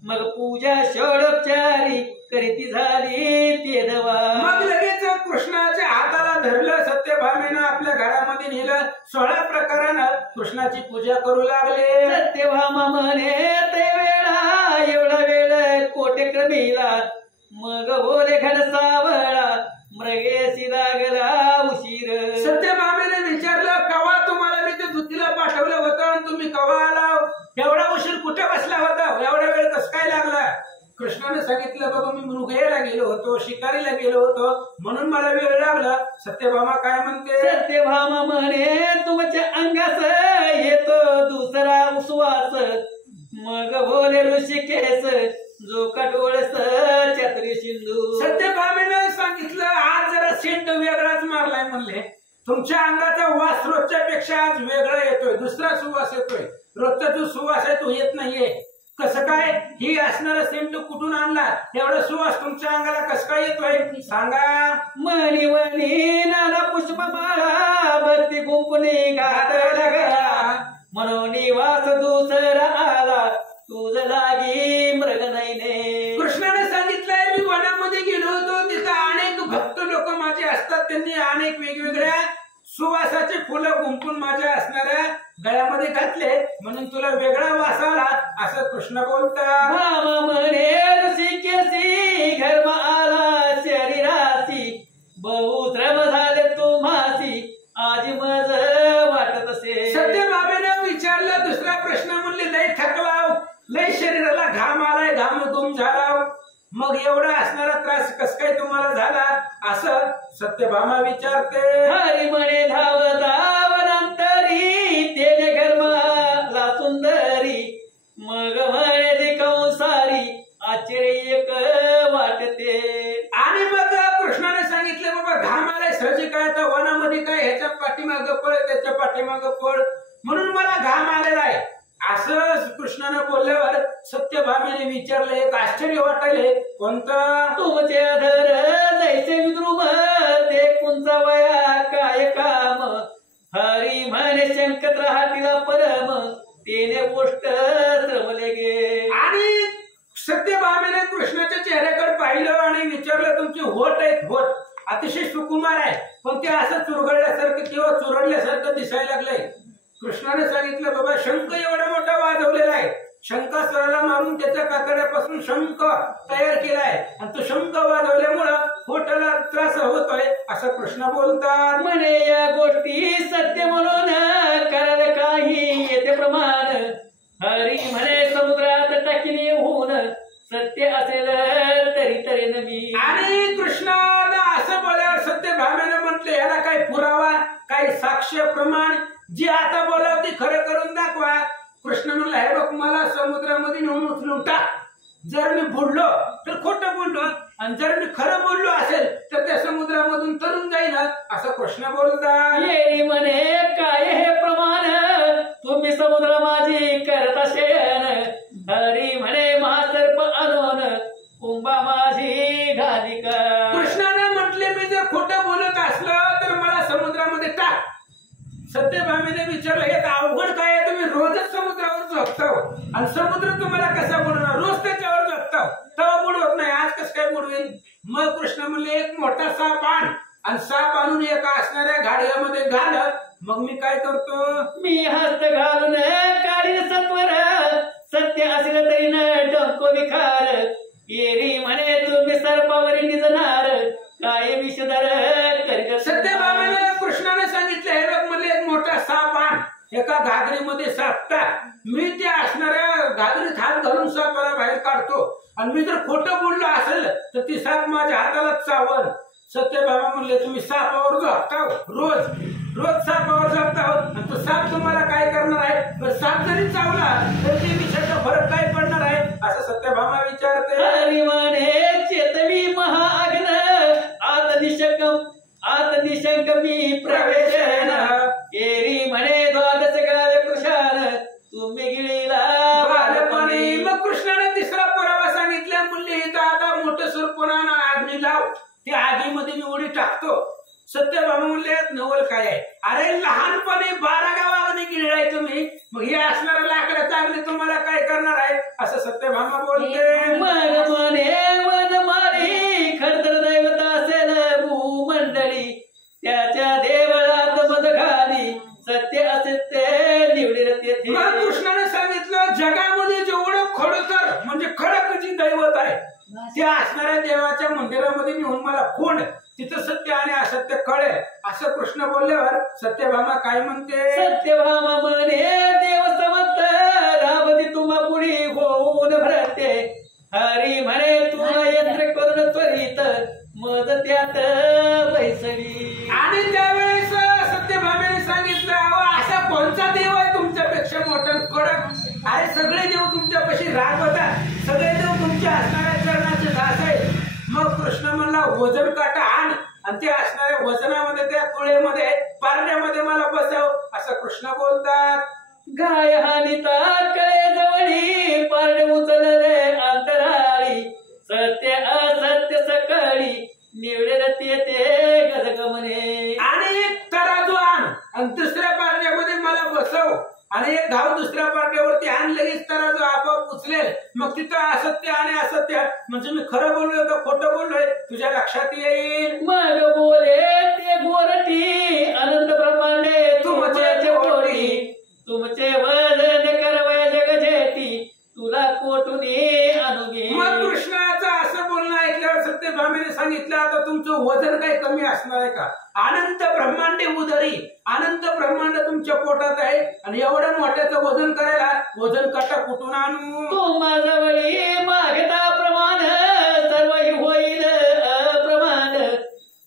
मग पूजा षोडोपचारी करीती झाली ते दवा. मग लगेच कृष्णाच्या हाताला धरलं, सत्यभामेनं आपल्या घरामध्ये नेलं, 16 प्रकारानं कृष्णाची पूजा करू लागले. सत्यभामा म्हणे ते वेळा एवढा वेळ कोटे क्रमीला मग बोले घड सावळा मृगेशी लागला उशीर. सत्यभामेने विचारलं कवा तुम्हाला मी ते दुधीला पाठवलं होतं आणि तुम्ही कवा आला? एवढा उशीर कुठे बसला होता? एवढा वेळ कस काय लागला? कृष्णाने सांगितलं बाबा मी मृगयाला गेलो होतो, शिकारीला गेलो होतो, म्हणून मला वेळ लागला. सत्यभामा काय म्हणते? सत्यभामा म्हणे तुमच्या अंगास येतो दुसरा सुवास मग बोले ऋषिकेश जो कटोळस चतुरी सिंधू. सत्यभामेने सांगितलं आज जरा सेंट वेगळाच मारलाय म्हणले, तुमच्या अंगाचा वास रोजच्या पेक्षा आज वेगळा येतोय, दुसरा सुवास येतोय, रोजचा जो सुवास आहे तो येत नाहीये. कसं काय? ही असणारा सेंट कुठून आणला? एवढा सुवास तुमच्या अंगाला कसं काय येतोय सांगा. मणी मणी नाना पुष्पमाळा भक्ती गुंपुनी घातला गळा म्हणून वास दुसरा आला तुझ लागी मृग नैने. कृष्णाने सांगितलंय मी वनामध्ये गेलो होतो, तिथं अनेक भक्त लोक माझे असतात, त्यांनी अनेक वेगवेगळ्या सुवासाचे फुलं गुंपून माझ्या असणाऱ्या गळ्यामध्ये घातले, म्हणून तुला वेगळा वास आला असं कृष्ण बोलतात. भामा म्हणे ऋषिकेशी घर्म आला शरीरासी बहु श्रम झाले तुम्हासी आज मज वाटत असे. सत्यभामेने विचारलं दुसरा प्रश्न, म्हणले लय थकलाव, लय शरीराला घाम आलाय, घाम गुम झाला, मग एवढा असणारा त्रास कस काय तुम्हाला झाला असं सत्यभामा विचारते. हरी म्हणे धावता वनांतरी तेने घर्माला सुंदरी मग म्हणे जे कंसारी आश्चर्य एक वाटते. आणि मग कृष्णाने सांगितलं बाबा घाम आलाय सहजी काय, आता वनामध्ये काय ह्याच्या पाठीमागं पळ त्याच्या पाठीमागं पळ, म्हणून मला घाम आलेला आहे असं कृष्णाने बोलल्यावर सत्यभामेने विचारलं एक आश्चर्य वाटायले. कोणतं? तुमचे अधर जैसे विद्रुम ते कुंचा वया काय काम हरी म्हणे शंकत राहतीला परम तेने गोष्ट श्रमले गे. आणि सत्यभामेने कृष्णाच्या चेहऱ्याकडे पाहिलं आणि विचारलं तुमचे होठ आहेत, होठ अतिशय सुकुमार आहे, पण ते असं चुरगळल्यासारखं किंवा चुरडल्यासारखं दिसायला लागलंय. कृष्णाने सांगितलं बाबा शंख एवढा मोठा वाजवलेला आहे, शंकासुराला मारून त्याच्या कातड्यापासून शंख तयार केलाय आणि तो शंख वाजवल्यामुळं पोटाला त्रास होतोय असं कृष्ण बोलतात. म्हणे या गोष्टी सत्य म्हणून करायला काही येते प्रमाण हरी म्हणे समुद्रात टाकीने होऊन सत्य असेल तरी तरी नवी. आणि कृष्णाला असं बोलल्यावर सत्यभामेने म्हटले याला काही पुरावा काही साक्ष प्रमाण जी आता बोलाव ती खरं करून दाखवा. कृष्ण म्हणला हे बघ मला समुद्रामध्ये नेऊन उचलून टाक. जर मी बुडलो तर खोटं बोललो आणि जर मी खरं बोललो असेल तर त्या समुद्रामधून तरून जाईल असं कृष्ण बोलतात. येरी म्हणे काय हे प्रमाण तुम्ही समुद्र माझी करत असेन. हरी म्हणे महासर्प आणून कुंभा माझी घाली का. कृष्णाने म्हटले मी जर खोटं बोलत असलं तर मला समुद्रामध्ये टाक. सत्यभामेने विचारलं हे अवघड काय आहे, तुम्ही रोजच समुद्रावर झोपताव आणि समुद्र तुम्हाला कसा बुडवणार, रोज त्याच्यावर झोपताव तेव्हा बुडवत नाही, आज कसं काय बुडवेल. मग कृष्ण म्हणले एक मोठा साप आण आणि साप आणून एका असणाऱ्या गाडग्यामध्ये घाल. मग मी काय करतो, मी हस्त घालून काढीन सत्वर. सत्य असलं तरी न डोको विखार. येरी म्हणे तुम्ही सर्पावरी निजणार. काय विषधर कर. सत्यभामेने कृष्णाने सांगितलं हे बघ म्हणले एक मोठा साप आण, एका घागरीमध्ये साप टाक. मी त्या असणाऱ्या घागरीत हात घालून सापाला बाहेर काढतो आणि मी जर खोटं बोललो असेल तर ती साप माझ्या हाताला चावल. सत्यभामा म्हणले तुम्ही सापावर झोपताव, रोज रोज सापावर झोपताव आणि तो साप तुम्हाला काय करणार आहे, साप जरी चावला तर ते विषयाचा फरक काय पडणार आहे असं सत्यभामा विचारते. हरी म्हणे चेतवी महाअग्न आत्मनिशंक मी प्रवेशन. येरी म्हणे द्वादश गावे कृशान तुम्ही गिळीला बालपणी. मग कृष्णाने तिसरा पुरावा सांगितला. मुली इथं आता मोठं सुरपुराण आग्नी लाव, त्या आगीमध्ये मी उडी टाकतो. सत्यभामा म्हणले नवल काय आहे, अरे लहानपणी 12 गावामध्ये गिळलाय तुम्ही, मग हे असणारं लाकडाचं आग्नी तुम्हाला काय करणार आहे असं सत्यभामा बोलते. मन म्हणे वनमाळी खडतर दैवत असेल भूमंडळी. त्याच्या देवळात मध घाली सत्य असत्य निवडील तेथे. मग कृष्णाने सांगितलं जगामध्ये जेवढं खडतर म्हणजे खडक जी दैवत आहे त्या असणाऱ्या देवाच्या मंदिरामध्ये नेऊन मला कोंड, तिथं सत्य आणि असत्य कळे असं कृष्ण बोलल्यावर सत्यभामा काय म्हणते. सत्यभामा म्हणे देव समंत रावती तुम्हा पुढी होऊन भरते. हरी म्हणे तुला यंत्र करून त्वरित मज त्यात बैसवी. आणि त्यावेळेस सत्यभामेने सांगितलं असा कोणता देव आहे तुमच्यापेक्षा मोठा कडक. अरे सगळे देव तुमच्यापाशी रागवतात, सगळे देव तुमच्या असणाऱ्या चरणाचे दास आहेत. मग कृष्ण म्हणला वजन काटा आण आणि त्या असणाऱ्या वजनामध्ये त्या तुळेमध्ये पारण्यामध्ये मला बसव असं कृष्ण बोलतात. गाय हानिता कळे जवळी पारडे उचलले अंतराळी. सत्य असत्य सकळी निवडेल ते गजगमने. आणि एक तराजू आण आणि दुसऱ्या पारण्यामध्ये मला बसव आणि एक घाव दुसऱ्या पारण्यावरती आण, लगेच तराजू आपोआप उचलेल. मग तिथं असत्य आणि असत्य म्हणजे मी खरं बोललोय का खोटं बोललोय तुझ्या लक्षात येईल. मग बोले ते गोरटी अनंत ब्रह्मांडे तुमचे पोटी. तुमचे वजन करवय जग जेती तुला कोटुनी अनुगी. मग कृष्णाचं असं बोलणं ऐकल्यावर सत्यभामेने सांगितलं आता तुमचं वजन काही कमी असणार आहे का. अनंत ब्रह्मांडे उदरी, अनंत ब्रह्मांड तुमच्या पोटात आहे आणि एवढ्या मोठ्याचं वजन करायला वजन काटा कुठून आणू. तुम्हा जवळी मागता प्रमाण सर्वही होईल अप्रमाण.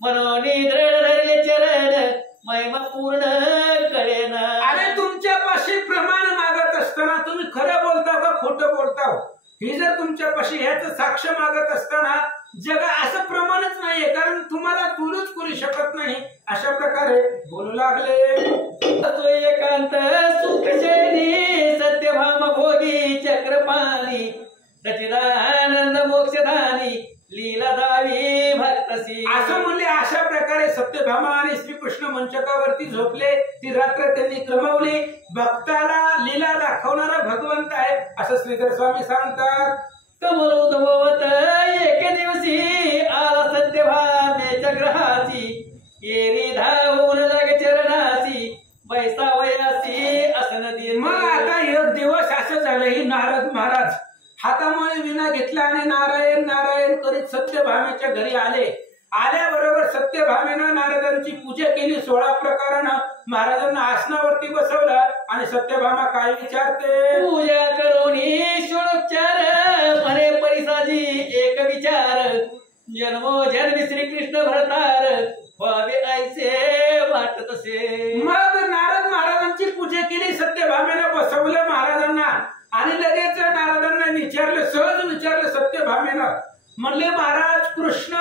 म्हणून दृढ धरले चरण महिमा पूर्ण कळेन. अरे तुमच्यापाशी प्रमाण मागत असताना तुम्ही खरं बोलता का खोटं बोलता, ही जर तुमच्यापाशी ह्याच साक्ष मागत असताना जग असं प्रमाणच नाहीये, कारण तुम्हाला तुलूच करू शकत नाही अशा प्रकारे बोलू लागले. एकांत सुखशैली सत्यभामा भोगी चक्रपाणी. सचिदानंद मोक्षदानी लीला दावी भक्तसी. असं म्हणले. अशा प्रकारे सत्यभामा आणि श्रीकृष्ण मंचकावरती झोपले. ती रात्र त्यांनी क्रमवली. भक्ताला लीला दाखवणारा भगवंत आहे असं श्रीधर स्वामी सांगतात. कमल उद्भवत एके दिवशी आला सत्यभामेच्या ग्रहाची. येरी धावून लागे चरणाची बैसावयासी असन दिन. मग आता एक दिवस असं झालं ही नारद महाराज हातामध्ये विणा घेतला आणि नारायण नारायण करीत सत्यभामेच्या घरी आले. आल्याबरोबर सत्यभामेनं नारदांची पूजा केली. 16 प्रकारानं महाराजांना आसनावरती बसवलं आणि सत्यभामा काय विचारते. पूजा करून षोडोपचार म्हणे परिसाजी एक विचार. जन्मोजन्मी श्रीकृष्ण भरतार व्हावे ऐसे वाटत असे. मग नारद महाराज म्हणले महाराज कृष्ण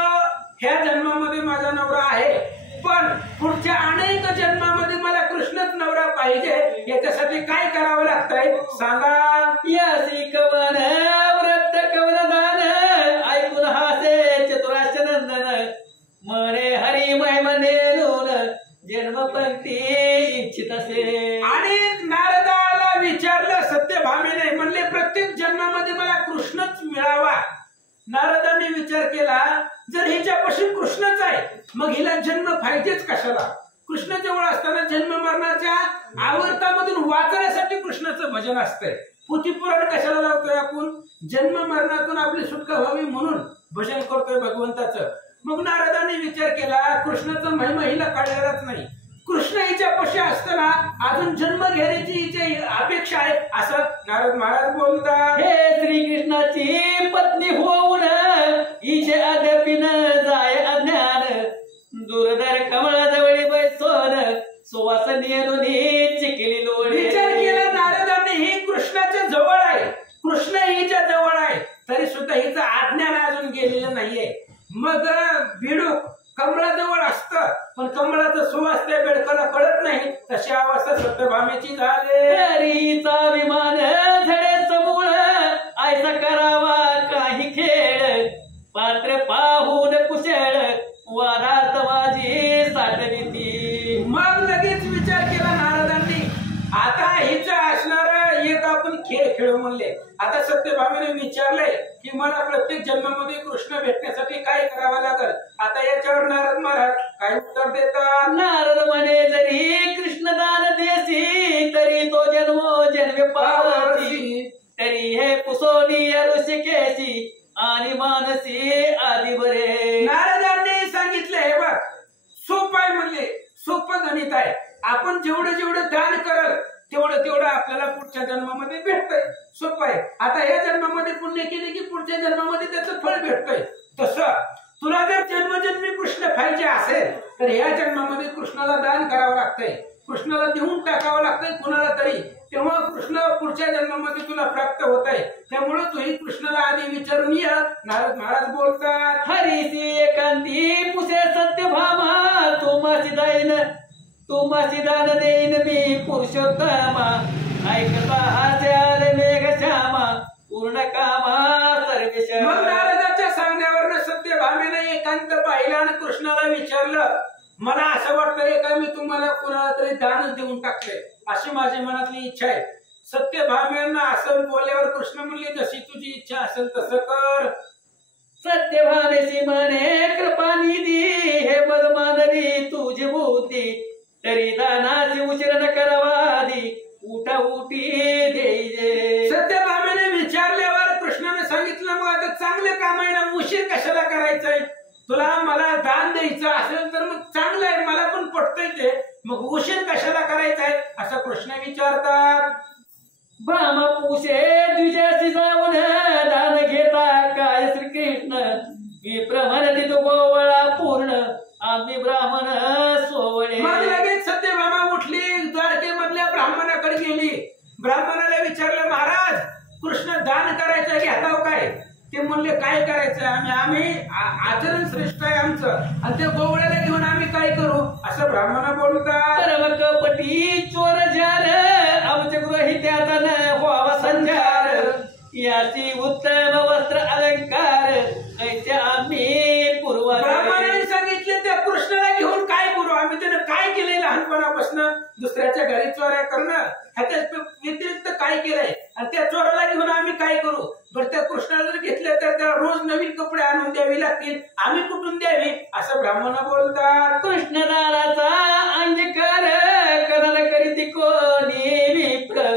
ह्या जन्मामध्ये माझा नवरा आहे, पण पुढच्या अनेक जन्मामध्ये मला कृष्णच नवरा पाहिजे, याच्यासाठी काय करावं लागतंय सांगा. यासी कवन व्रत कवनदान ऐकून हासे चतुरास्य नंदन म्हणे हरी महिमा नेलून जन्मपंक्ती इच्छित असे. आणि नारदाला विचारलं सत्यभामेने, म्हणले प्रत्येक जन्मामध्ये मला कृष्णच मिळावा. नारदाने विचार केला, जर हिच्यापाशी कृष्णच आहे मग हिला जन्म पाहिजेच कशाला. कृष्ण जवळ असताना जन्म मरणाच्या आवर्तामधून वाचण्यासाठी कृष्णाचं भजन असतंय. पुराण कशाला लावतोय आपण, जन्म मरणातून आपली सुटका व्हावी म्हणून भजन करतोय भगवंताचं. मग नारदाने विचार केला, कृष्णाचं महिमा हिला कळलेलाच नाही, कृष्ण हिच्यापाशी असताना अजून जन्म घेण्याची हिची अपेक्षा आहे असं नारद महाराज बोलतात. हे श्रीकृष्णाची पत्नी होऊन हिचे अद्यापी न जाय अज्ञान दुर्धर कमळाजवळी बैसोन सुवासनीय दोन्ही चिकली लोळे. विचार केला नारदाने, ही कृष्णाच्या जवळ आहे, कृष्ण हिच्या जवळ आहे, तरी सुद्धा हिचं अज्ञान अजून गेलेलं नाहीये. मग बेडूक कमळाजवळ असतं पण कमळाचा सुवास त्या बेडकाला कळत नाही, तशी अवस्था सत्यभामेची झाली. हरीचा विमान झडे समूळ ऐसा करावा काही खेळ पात्र पाहून कुशळ वादात माझी साठविती. मग लगेच विचार केला नारदांनी, आता हिचं असणार एक आपण खेळ खेळू म्हणले. आता सत्यभामेने विचारलंय की मला प्रत्येक जन्मामध्ये कृष्ण भेटण्यासाठी काय करावं लागल. आता याच्यावर नारद महाराज काय उत्तर देतात. नारद म्हणे जरी कृष्णदान देसी तरी तो जन्मे पावसी तरी हे पुसोनी ऋषिकेशी आणि मानसी आदी बरे. नारदांनी सांगितलंय बघ, सोपं आहे म्हणले, सोपं गणित आहे. आपण जेवढं जेवढं दान करल तेवढं आपल्याला पुढच्या जन्मामध्ये भेटतंय. सोपं आहे. आता ह्या जन्मामध्ये पुण्य केले की पुढच्या जन्मामध्ये त्याचं फळ भेटतंय. तसं तुला जर जन्मजन्मी कृष्ण पाहिजे असेल तर ह्या जन्मामध्ये कृष्णाला दान करावं लागतंय, कृष्णाला देऊन टाकावं लागतंय कुणाला तरी, तेव्हा कृष्ण पुढच्या जन्मामध्ये तुला प्राप्त होत आहे. त्यामुळे तूही कृष्णाला आधी विचारून ये. नारद महाराज बोलतात, हरीसी एकांती पुसे सत्यभामा तुम्हासी दान देईन मी पुरुषोत्तमा ऐकता हास्याल मेघ श्यामा पूर्ण कामा सर्वेश. मग नारदाच्या सांगण्यावरनं सत्यभामेने एकांत पाहिलं आणि कृष्णाला विचारलं, मला असं वाटतंय का मी तुम्हाला कुणाला तरी दान देऊन टाकले, अशी माझी मनातली इच्छा आहे. सत्यभामेंना असं बोलल्यावर कृष्ण म्हणले, जशी तुझी इच्छा असेल तसं कर. सत्यभामेशी म्हणे कृपानिधी हे पद्मानदी तुझी बुद्धी तरी दानाची उशीर न करावादी उठा उठी देईजे. सत्यभामेने विचारल्यावर कृष्णाने सांगितलं, मग आता चांगलं काम आहे ना, उशीर कशाला करायचंय. तुला मला दान द्यायचं असेल तर मग चांगलं आहे, मला पण पटतंय ते, मग उशीर कशाला करायचाय असं कृष्ण विचारतात. भामा पुषे द्विजाशी जाऊन दान घेता काय श्रीकृष्ण विप्र म्हणती तो गोवळा पूर्ण आम्ही ब्राह्मण सोवळे. मग लगेच सत्यभामा उठली, द्वारकेमधल्या ब्राह्मणाकडे गेली, ब्राह्मणाला विचारलं, महाराज कृष्ण दान करायचं घेताव काय. ते म्हणले, काय करायचं, आम्ही आचरण श्रेष्ठ आहे आमचं, आणि ते गोवळ्याला घेऊन आम्ही काय करू असं ब्राह्मण बोलतात. परम कपटी चोर जार आमच्या गृहित्याचा न व्हावा संचार याची उत्तम वस्त्र अलंकार कैसे आम्ही पूर्व. ब्राह्मणाने सांगितले, त्या कृष्णाला घेऊन काय करू, आम्ही त्यानं काय केलंय लहानपणापासून, दुसऱ्याच्या घरी चोऱ्या करणं, ह्याच्या व्यतिरिक्त काय केलंय, आणि त्या चोराला घेऊन आम्ही काय करू. बरं त्या कृष्णाला जर घेतलं तर त्याला रोज नवीन कपडे आणून द्यावी लागतील, आम्ही कुठून द्यावी असं ब्राह्मण बोलतात. कृष्णदानाचा अंगीकार करायला करीती कोणी विप्र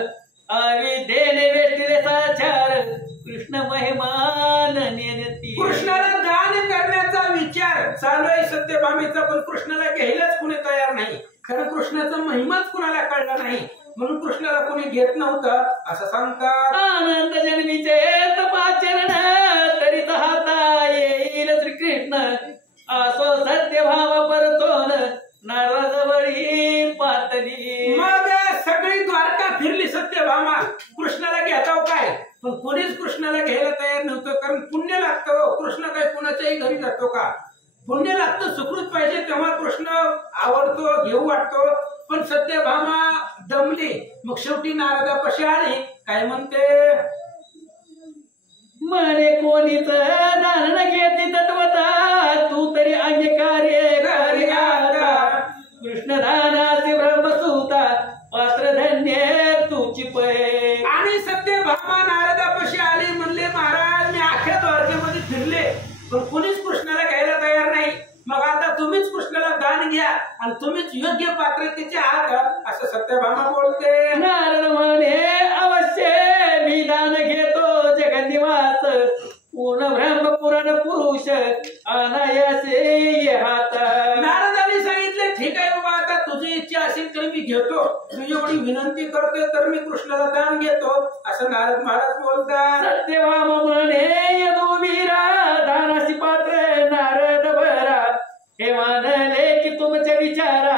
अविद्येने वेष्टिले साचार कृष्ण महिमान नेती. कृष्णाला दान करण्याचा विचार चालू आहे सत्यभामेचा, पण कृष्णाला घ्यायलाच कुणी तयार नाही, कारण कृष्णाचा महिमाच कुणाला कळला नाही, म्हणून कृष्णाला कोणी घेत नव्हतं असं सांगतात. आनंद जन्मीचे तपाचरण तरी हाता येईल श्रीकृष्ण असो सत्यभाव परतोन नारदवळी पातली. मग सगळी द्वारका फिरली सत्यभामा, कृष्णाला घेताव काय, पण कोणीच कृष्णाला घ्यायला तयार नव्हतं, कारण पुण्य लागतं कृष्ण काही कुणाच्याही घरी जातो का? पुण्य लागतं, सुकृत पाहिजे तेव्हा कृष्ण आवडतो, घेऊ वाटतो. पण सत्यभामा दमली, मग शेवटी नारदापाशी आली. काय म्हणते? म्हणे कोणीच दान घेते तत्वता, तू तरी अंगीकार्य कार्य आता. कृष्ण दानाचे ब्रह्मसूता, पात्र धन्य तुची पै. आणि सत्यभामा नारदापाशी आली, म्हणले महाराज मी अख्ख्या द्वारकेमध्ये फिरले पण कोणीच कृष्णाला घ्यायला तयार नाही. मग आता तुम्हीच कृष्णाला दान घ्या आणि तुम्हीच योग्य पात्रतेचे आहात असं सत्यभामा बोलते. नारद म्हणे अवश्य मी दान घेतो जगन्निवास, पूर्ण ब्रह्म पुराण पुरुष अनायासे हात. नारदाने सांगितले ठीक आहे बाबा, आता तुझी इच्छा असेल तर मी घेतो, तुझी एवढी विनंती करतोय तर मी कृष्णाला दान घेतो असं नारद महाराज बोलतात. सत्यभामा म्हणे यदुवीरा दानासी पात्र नारद बरा, हे मानले की तुमच्या विचारा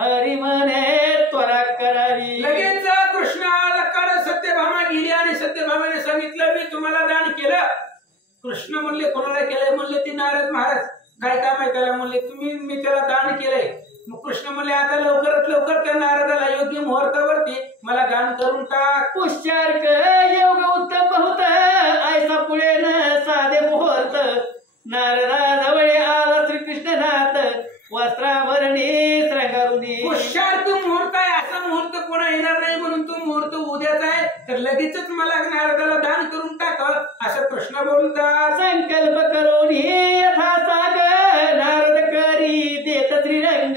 हरी म्हणे त्वरा करावी. लगेच कृष्ण आला, सत्यभामा गेली आणि सत्यभामाने सांगितलं मी तुम्हाला दान केलं. कृष्ण म्हणले कोणाला केलंय? म्हणले ती नारद महाराज. काय काम आहे त्याला? म्हणले मी त्याला दान केलंय. मग कृष्ण म्हणले आता लवकरात लवकर त्या नारदाला योग्य मुहूर्तावरती मला दान करून टाक. पुष्यार्क योग उत्तम बहुत, ऐसा पुढे न साधे मुहूर्त. नारदा जवळ आला श्रीकृष्णनाथ, वस्त्राभरणी श्रंगारुनी. पुष्यार्क मुहूर्त आहे, असा मुहूर्त कोणा येणार नाही म्हणून तो मुहूर्त उद्याच आहे, तर लगेचच मला नारदाला दान करून टाक असं कृष्ण बोलतात. संकल्प करून यथा साग नारद करी देत श्रीरंग,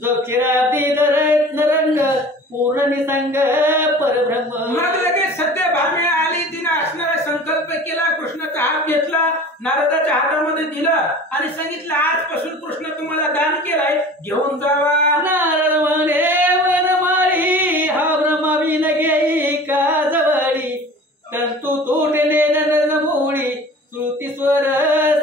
जो क्षीराब्दी धरत रंग पूर्ण निसंग परब्रह्म. मग लगेच सत्यभामे आली, तिने असणारा संकल्प केला, कृष्णाचा हात घेतला, नारदाच्या हातामध्ये दिला आणि सांगितलं आजपासून कृष्ण तुम्हाला दान केलाय, घेऊन जावा. नारद म्हणे वनमाळी हा ब्रह्माविन घेई का जवळी, तंतू तुटले नमुळी श्रुती स्वर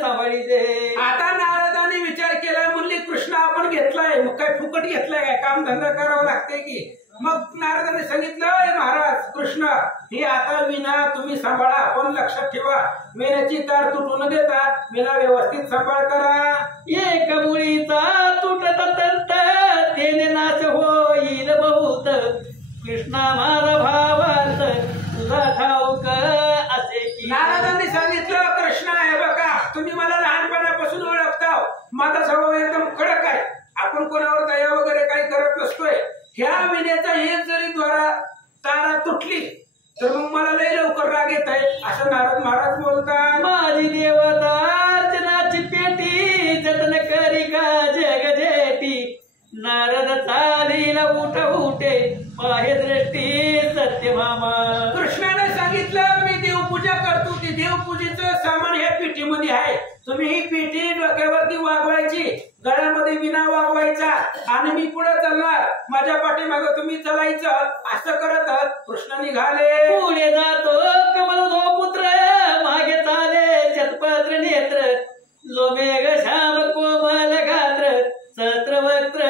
सावळी दे. आता नारदाने विचार केला, म्हणले कृष्ण आपण घेतलाय, मग काय फुकट घेतलाय काय? काम धंदा करावा लागते की. मग नारदाने सांगितलं महाराज कृष्ण ही आता विना तुम्ही सांभाळा, पण लक्षात ठेवा विण्याची तार तुटू न देता विना व्यवस्थित सांभाळ करा. एक मुळीचा तुटत तंत तेने नाश होईल बहुत, कृष्णा माझा भावांत तुझा ठाऊक असे की. नारदांनी सांगितलं कृष्ण हे बघा तुम्ही मला लहानपणापासून ओळखता, माझा स्वभाव एकदम कडक आहे, आपण कोणावर दया वगैरे काही करत नसतोय. ह्या विण्याचा एक जरी द्वारा तारा तुटली तर मग मला लय लवकर राग येत आहे असं नारद महाराज बोलतात. माझी देवता अर्चनाची पेटी जतन करी का जग जेटी, नारद चालीला उठ उठे पाहे दृष्टी सत्यभामा. कृष्णाने सांगितलं मी देवपूजा करतो, ती देवपूजेचं सामान ह्या पेटीमध्ये आहे, तुम्ही ही पेटी डोक्यावरती वागवायची, गळ्यामध्ये विना वागवायचा आणि मी पुढे चालणार, माझ्या पाठीमागे तुम्ही चालायचं. असं करत कृष्ण निघाले. पुढे जातो कमल पुत्र, मागे चाले शतपत्र नेत्र, जो मेघ श्याम कोमल गात्र, सहस्त्र वक्त्र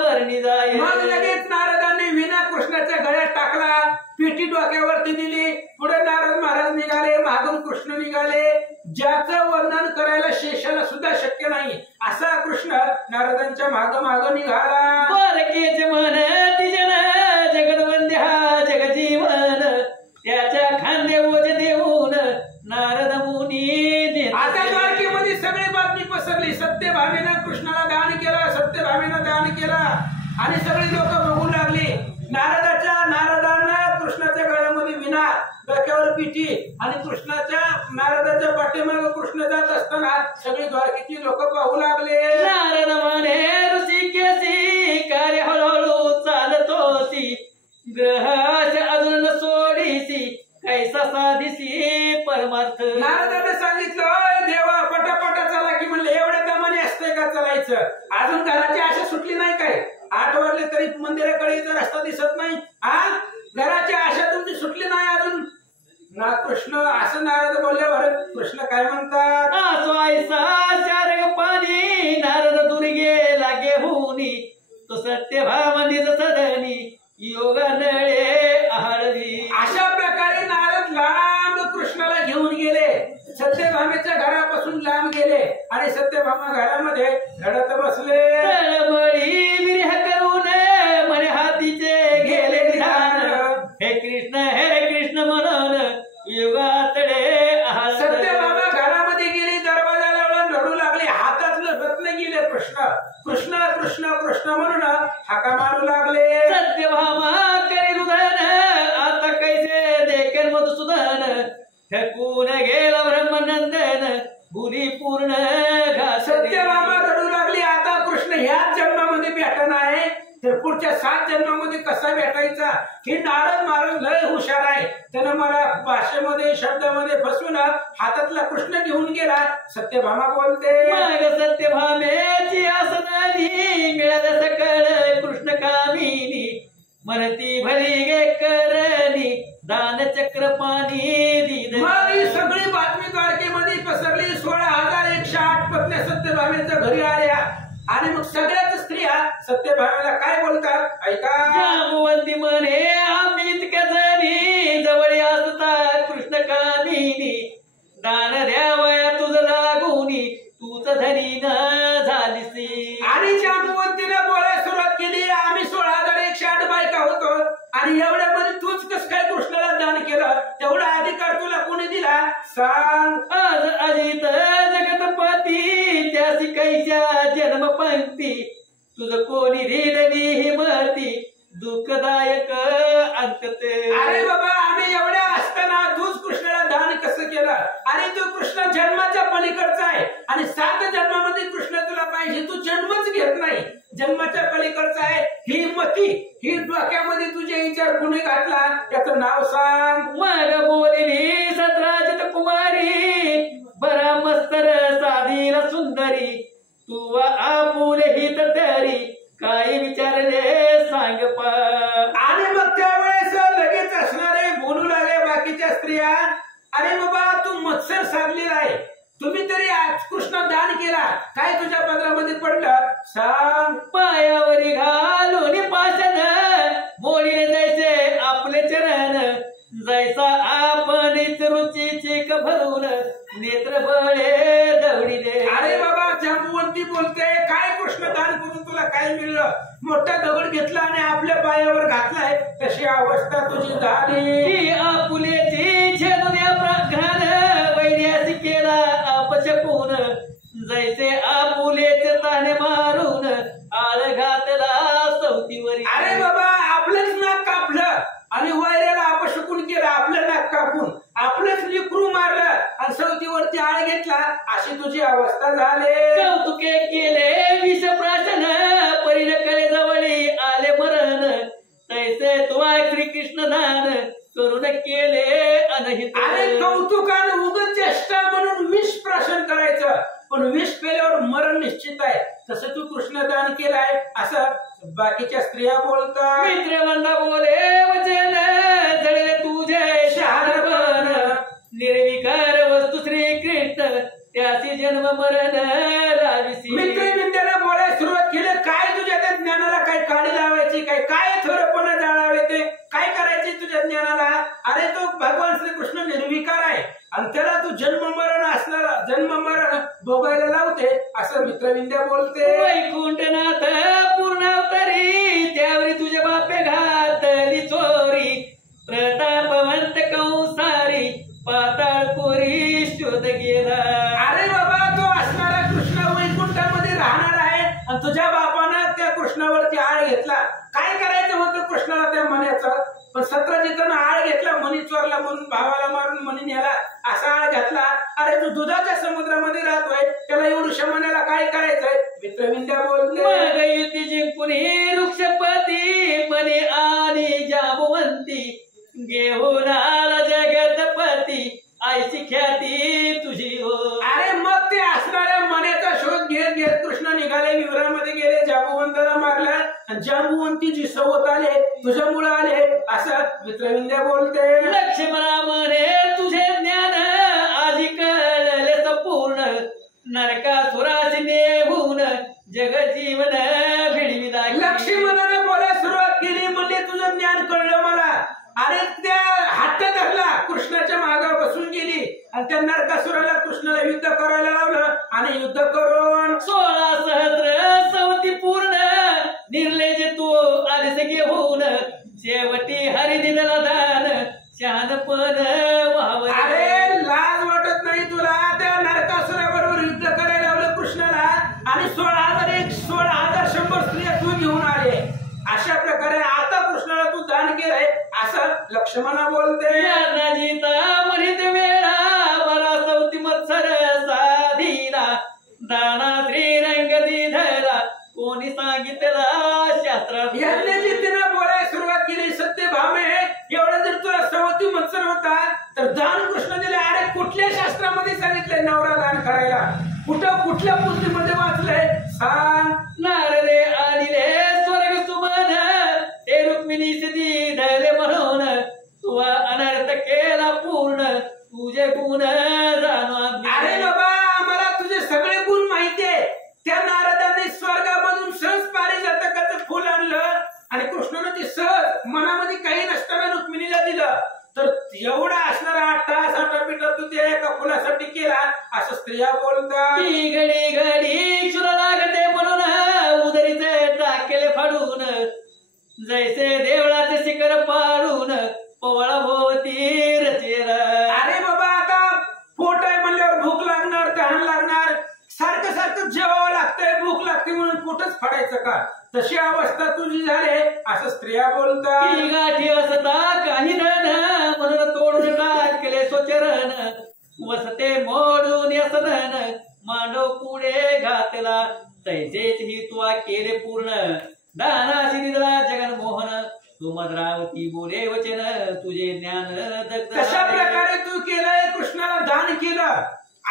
वर्णी जाय. मग लगेच नारदांनी विना कृष्णाच्या गळ्यात टाकला, पेटी डोक्यावरती दिली, पुढे नारद महाराज निघाले, मागून कृष्ण निघाले. ज्याचं वर्णन करायला शेषाला सुद्धा शक्य नाही असा कृष्ण नारदांच्या माग माग निघाला. द्वारकेचे मन तिजन जगदवंद्य हा जगजीवन, त्याच्या खांदे ओझे देऊन नारद मुनी. आता द्वारकेमध्ये सगळी बातमी पसरली, सत्यभामेनं कृष्णाला दान केला, सत्यभामेनं दान केला आणि सगळी लोक बघू लागली. नारदानं कृष्णाच्या गळ्यामध्ये विना, डोक्यावर पिठी आणि नारदाच्या पाठीमागे कृष्ण जात असताना सगळी द्वारकेची लोक पाहू लागले. नारद म्हणे ऋषिकेशी कार्य हळूहळू चालतोसी, ग्रहाश अजून सोडीसी कैसा साधिसी परमार्थ. नारदाने सांगितलं देवा पटापटा चला की. म्हणले एवढ्या दमाने असतंय का चालायचं? अजून घराची आशा सुटली नाही काय? 8 वाजले तरी मंदिराकडे रस्ता दिसत नाही. घराची आशा तुमची सुटली नाही अजून ना? कृष्ण असं नारद बोलल्यावर कृष्ण काय म्हणतात? आसो ऐसा शारग पाणी नारद दुर्गे लागे होनी, तो सत्यभामा निज सदनी योग नळे आळली. अशा प्रकारे नारद लांब कृष्णाला घेऊन गेले. सत्यभामेच्या घरापासून सत्यभामा घरामध्ये रडत बसले. तळमळी विरह करून म्हणे हातीचे गेले ध्यान. हे कृष्ण म्हणून युगातडे सत्यभामा घरामध्ये गेली, दरवाजा लावला, रडू लागली. हातातलं रत्न गेले. कृष्ण कृष्ण कृष्ण कृष्ण म्हणून हाका मारू लागले. सत्यभामा करी रुदन आता कैसे देखील मधुसूदन. ठकून गेला ब्रह्मनंदन भुली पूर्ण घास. सत्यभामा रडू लागली. आता कृष्ण ह्याच जन्मामध्ये भेटणार आहे, तर पुढच्या 7 जन्मामध्ये कसा भेटायचा. ही नारद महाराज लय हुशार आहे. त्यानं मला भाषेमध्ये शब्दामध्ये फसवून हातातला कृष्ण घेऊन गेला. सत्यभामा बोलते, मग सत्यभामेची आसनानी मिळालं सकळ कृष्ण कामिनी. म्हणती भली गे करणी दान चक्र पाणी दीन. मग ही सगळी बातमी द्वारकेमध्ये पसरली. 16,108 पत्न्या सत्यभामेच्या घरी आल्या. आणि मग सगळ्याच स्त्रिया सत्यभामेला काय बोलतात ऐका. जांबुवंती म्हणे आम्ही इतक्या जणी जवळ असता कृष्ण कामिनी. दान द्यावया तुझ लागूनी तूच धनी न झालीसी. आणि जांबुवंतीने बोलायला सुरुवात केली. आम्ही 16,108 बायका होतो आणि एवढ्यामध्ये तूच कस काय कृष्णाला दान केलं. तेवढा अधिकार तुला कोणी दिला सांग. आज अजित जगतपती त्यासी कैच्या जन्मपंक्ती. तुझ कोणी रीडली हिमती दुःखदायक अंकते. अरे बाबा आम्ही एवढ्या असताना तूच कृष्णाला दान कसं केलं. आणि तू कृष्ण जन्माच्या पलीकडचा आहे आणि 7 जन्मामध्ये कृष्ण तुला पाहिजे. तू जन्मच घेत नाही, जन्माच्या पलीकडचा आहे. ही मती ही डोक्यामध्ये तुझे विचार कुणी घातला त्याचं नाव सांग. मग बोलली 17 कुमारी बरा मस्तर साधीला सुंदरी. तू आपुले हित तरी काय विचारले सांग पा. आणि मग त्यावेळेस लगेच असणारे बोलू लागले बाकीच्या स्त्रिया. अरे बाबा तू मत्सर साधलेला आहे. तुम्ही तरी आज कृष्ण दान केला, काय तुझ्या पदरामध्ये पडलं सांग. पायावरी घालून पाशन मोडीने जायचे आपले चरण. जैसा आपणच रुचीची भरून नेत्र बळे दवडीने. अरे बाबा जांबुवंती बोलते काय कृष्ण दान करून तुला काय मिळलं. मोठा दगड घेतला आणि आपल्या पायावर घातलाय, तशी अवस्था तुझी झाली. ही आपुलेची छेदुन्या प्राघान वैर्यासी केला अपशकून. जैसे आपुलेचे ताने मारून आळ घातला सवतीवरी. अरे बाबा आपलंच नाक कापलं आणि वैऱ्याला अपशकून केलं. आपलं नाक कापून आपलंच लिकरू मारलं आणि सवतीवरती आळ घेतला, अशी तुझी अवस्था झाली. कौतुके केले विषप्राशन परिण कळे जवळी आले मरण. तैसे तुवा श्रीकृष्ण दान करून केले अनहित. अरे कौतुकानं उगत चेष्टा म्हणून विष प्राशन करायचं, पण विष पेल्यावर मरण निश्चित आहे. तसं तू कृष्णदान केलाय असं बाकीच्या स्त्रिया बोलतात. मित्रवंदा बोले वचन जळले तुझे शहाणपण. निर्विकार वस्तू श्रीकृष्ण त्याची जन्म मरण लाविसी. मित्रविंद्याला बोलायला सुरुवात केली. काय तुझ्या त्या ज्ञानाला काय काडी लावायची, काय थोरपणा जाळावे, ते काय करायचे तुझ्या ज्ञानाला. अरे तो भगवान श्रीकृष्ण निर्विकार आहे आणि त्याला तू जन्म मरण भोगायला लावते असं मित्रविंद्या बोलते. वैकुंठनाथ पूर्णावतारी त्यावरी तुझ्या बापे घातली चोरी. प्रतापवंत कंसारी पाताळ पुरी शोध गेला. अरे बाबा तो असणारा कृष्ण वैकुंठामध्ये राहणार आहे आणि तुझ्या बापानं त्या कृष्णावरती आळ घेतला. काय करायचं होतं कृष्णाला त्या मण्याचं, पण सत्रजितानं आळ घेतला. मणी चोरला म्हणून भावाला मारून मणी नेला, असा आळ घातला. अरे तू दुधाच्या समुद्रामध्ये राहतोय, त्याला एवढं मण्याला काय करायचंय. मित्रविंद्या बोलते. मग युती जिंकून वृक्षपती मनी आणि जांबुवंती. घेऊन आला जगतपती आयची ख्याती तुझी हो. अरे मग ते असणाऱ्या मण्याचा शोध घेत कृष्ण निघाले, विवरामध्ये गेले, जांबुवंताला मारला आणि जांबुवंती जी सवत आले तुझ्यामुळे आले असं मित्रविंद्या बोलते. लक्ष्मणा म्हणे तुझे ज्ञान आधी कळले संपूर्ण. नरकासुराशी नेहून जगजीवन भिडवी लागली. लक्ष्मणाने बोलायला सुरुवात केली. म्हणले तुझं ज्ञान कळलं मला. अरे त्या हट्ट धरला, कृष्णाच्या मागावर बसून गेली आणि त्या नरकासुराला कृष्णाला युद्ध करायला लावलं आणि युद्ध करून हरी दिलेला दान शहाणपण व्हावं. अरे लाज वाटत नाही तुला? त्या नरकासुराबरोबर युद्ध करायला लावलं कृष्णाला आणि 16,100 स्त्रिया तू घेऊन आले. अशा प्रकारे आता कृष्णाला तू दान केलंय असं लक्ष्मणा बोलते. जीता म्हणित वेळा बरा सौती मत्सर साधीला दाना श्रीरंग दिधला कोणी सांगितला शास्त्रात. यज्ञजितीनं बोलायला सुरुवात केली. सत्यभामे एवढं जर तुला सवती मत्सर होता तर दान कृष्ण दिले. अरे कुठल्या शास्त्रामध्ये सांगितलंय नवरा दान करायला? कुठल्या पुस्तकामध्ये वाचलंय सांग? नारदे आदिले स्वर्ग सुमन हे रुक्मिणी सिद्धी धरले म्हणून तू अनर्थ केला पूर्ण तुझे गुण जाणून. अरे बाबा आम्हाला तुझे सगळे गुण माहितीये. त्या नारदाने स्वर्गामधून सहज पारिजातकाचं फुल आणलं आणि कृष्णाने ते सहज मनामध्ये काही नसताना रुक्मिणीला दिलं. तर एवढा असणारा आटापिटा तू त्या एका फुलासाठी केला असं स्त्रिया बोलतात. की घडी घडी क्षुर लागते म्हणून उदरीचे टाकेले फाडून जैसे देवळाचे शिखर पाडून पवळा भोवती रचेला. अरे बाबा आता पोट आहे म्हणल्यावर भूक लागणार, तहान लागणार, सारखं सारखं जेवावं लागतंय, भूक लागते म्हणून पोटच फाडायचं का? तशी अवस्था तुझी झाली असं स्त्रिया बोलतात. की गाठी असता काही धन म्हणून तोडून टाकले स्वचरण वसते मोडून यसधन मांडव पुढे घातला तैसेच ही तुला केले पूर्ण दानाशी दिला जगनमोहन तू मद्रावती बोले वचन तुझे ज्ञान दग्ध. तशा प्रकारे तू केलंय, कृष्णाला दान केलं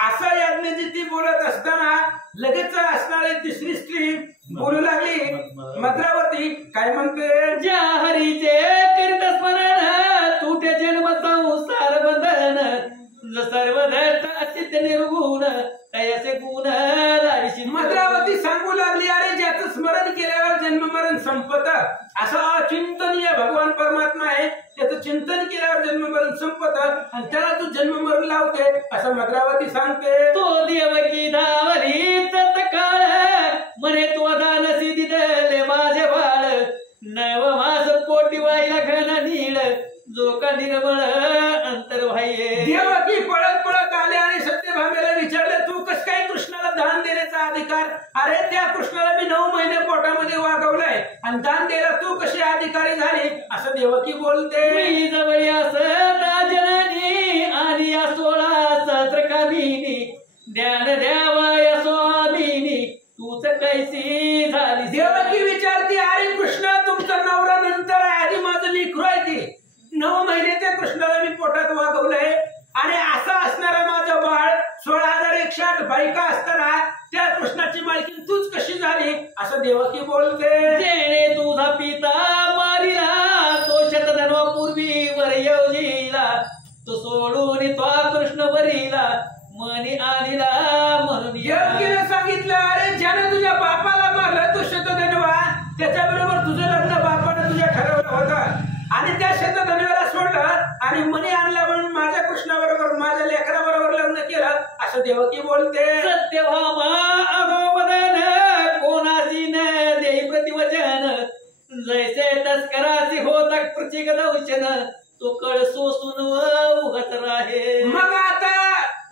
असं यज्ञजिती बोलत असताना लगेच असणारी तिसरी स्त्री बोलू लागली. मद्रावती काय म्हणते? ज्या हरीचे करीत स्मरण तुटे जन्म संसार बंधन सर्व चित्त निर्गुण तयाचे गुण लाविशी. मद्रावती सांगू लागली अरे ज्याचं स्मरण केल्यावर जन्म मरण संपत असं अचिंतनीय भगवान परमात्मा आहे. त्याचं चिंतन केल्यावर जन्म मरण संपत आणि त्याला तू जन्म मरण लावते असं मद्रावती सांगते. तो देवकी धावली काळ म्हणे तो दानसी दिदले माझे बाळ नव मास पोटी वाईला घन नीळ जो का निर्मळ अंतर्बाह्य. देवकी पळत पळत आले आणि सत्यभामेला विचारलं तू कस काय कृष्णाला दान देण्याचा अधिकार? अरे त्या कृष्णाला मी 9 महिने पोटामध्ये वागवलंय आणि दान द्यायला तू कशी अधिकारी झाली असं देवकी बोलते. मी जवळ असता जननी आणि या 16 सहस्र कामिनी ध्यान द्यावा या स्वामिनी तूच कैसी झाली. देवकी विचारते अरे कृष्ण तुमचा नवरा नंतर आहे, आधी माझं लेकरू आहे. ते 9 महिने त्या कृष्णाला मी पोटात वागवलंय आणि असं असणारा माझं बाळ 16,108 बायका असताना त्या कृष्णाची मालकीन तूच कशी झाली असं देवकी बोलते. जेणे तुझा पिता मारिला तो शतधन्वापूर्वी वर योजीला तो सोडून तो कृष्ण वरीला मनी आलीला म्हणून. देवकीने सांगितलं अरे ज्याने तुझ्या बापाला मारलं तो शतधन्वा त्याच्याबरोबर तुझं लग्न बापाने तुझ्या ठरवलं होतं आणि त्या शतधन्वाला सोडलं आणि मनी आणला म्हणून माझ्या कृष्णाबरोबर माझ्या लेकराबरोबर लग्न केलं असं देवकी बोलते. सत्यभामा अगोवदन कोणासी न देई प्रतिवचन जैसे तस्करासी होता प्रचिक दौशन तो कळ सोसून उगत राहे. मग आता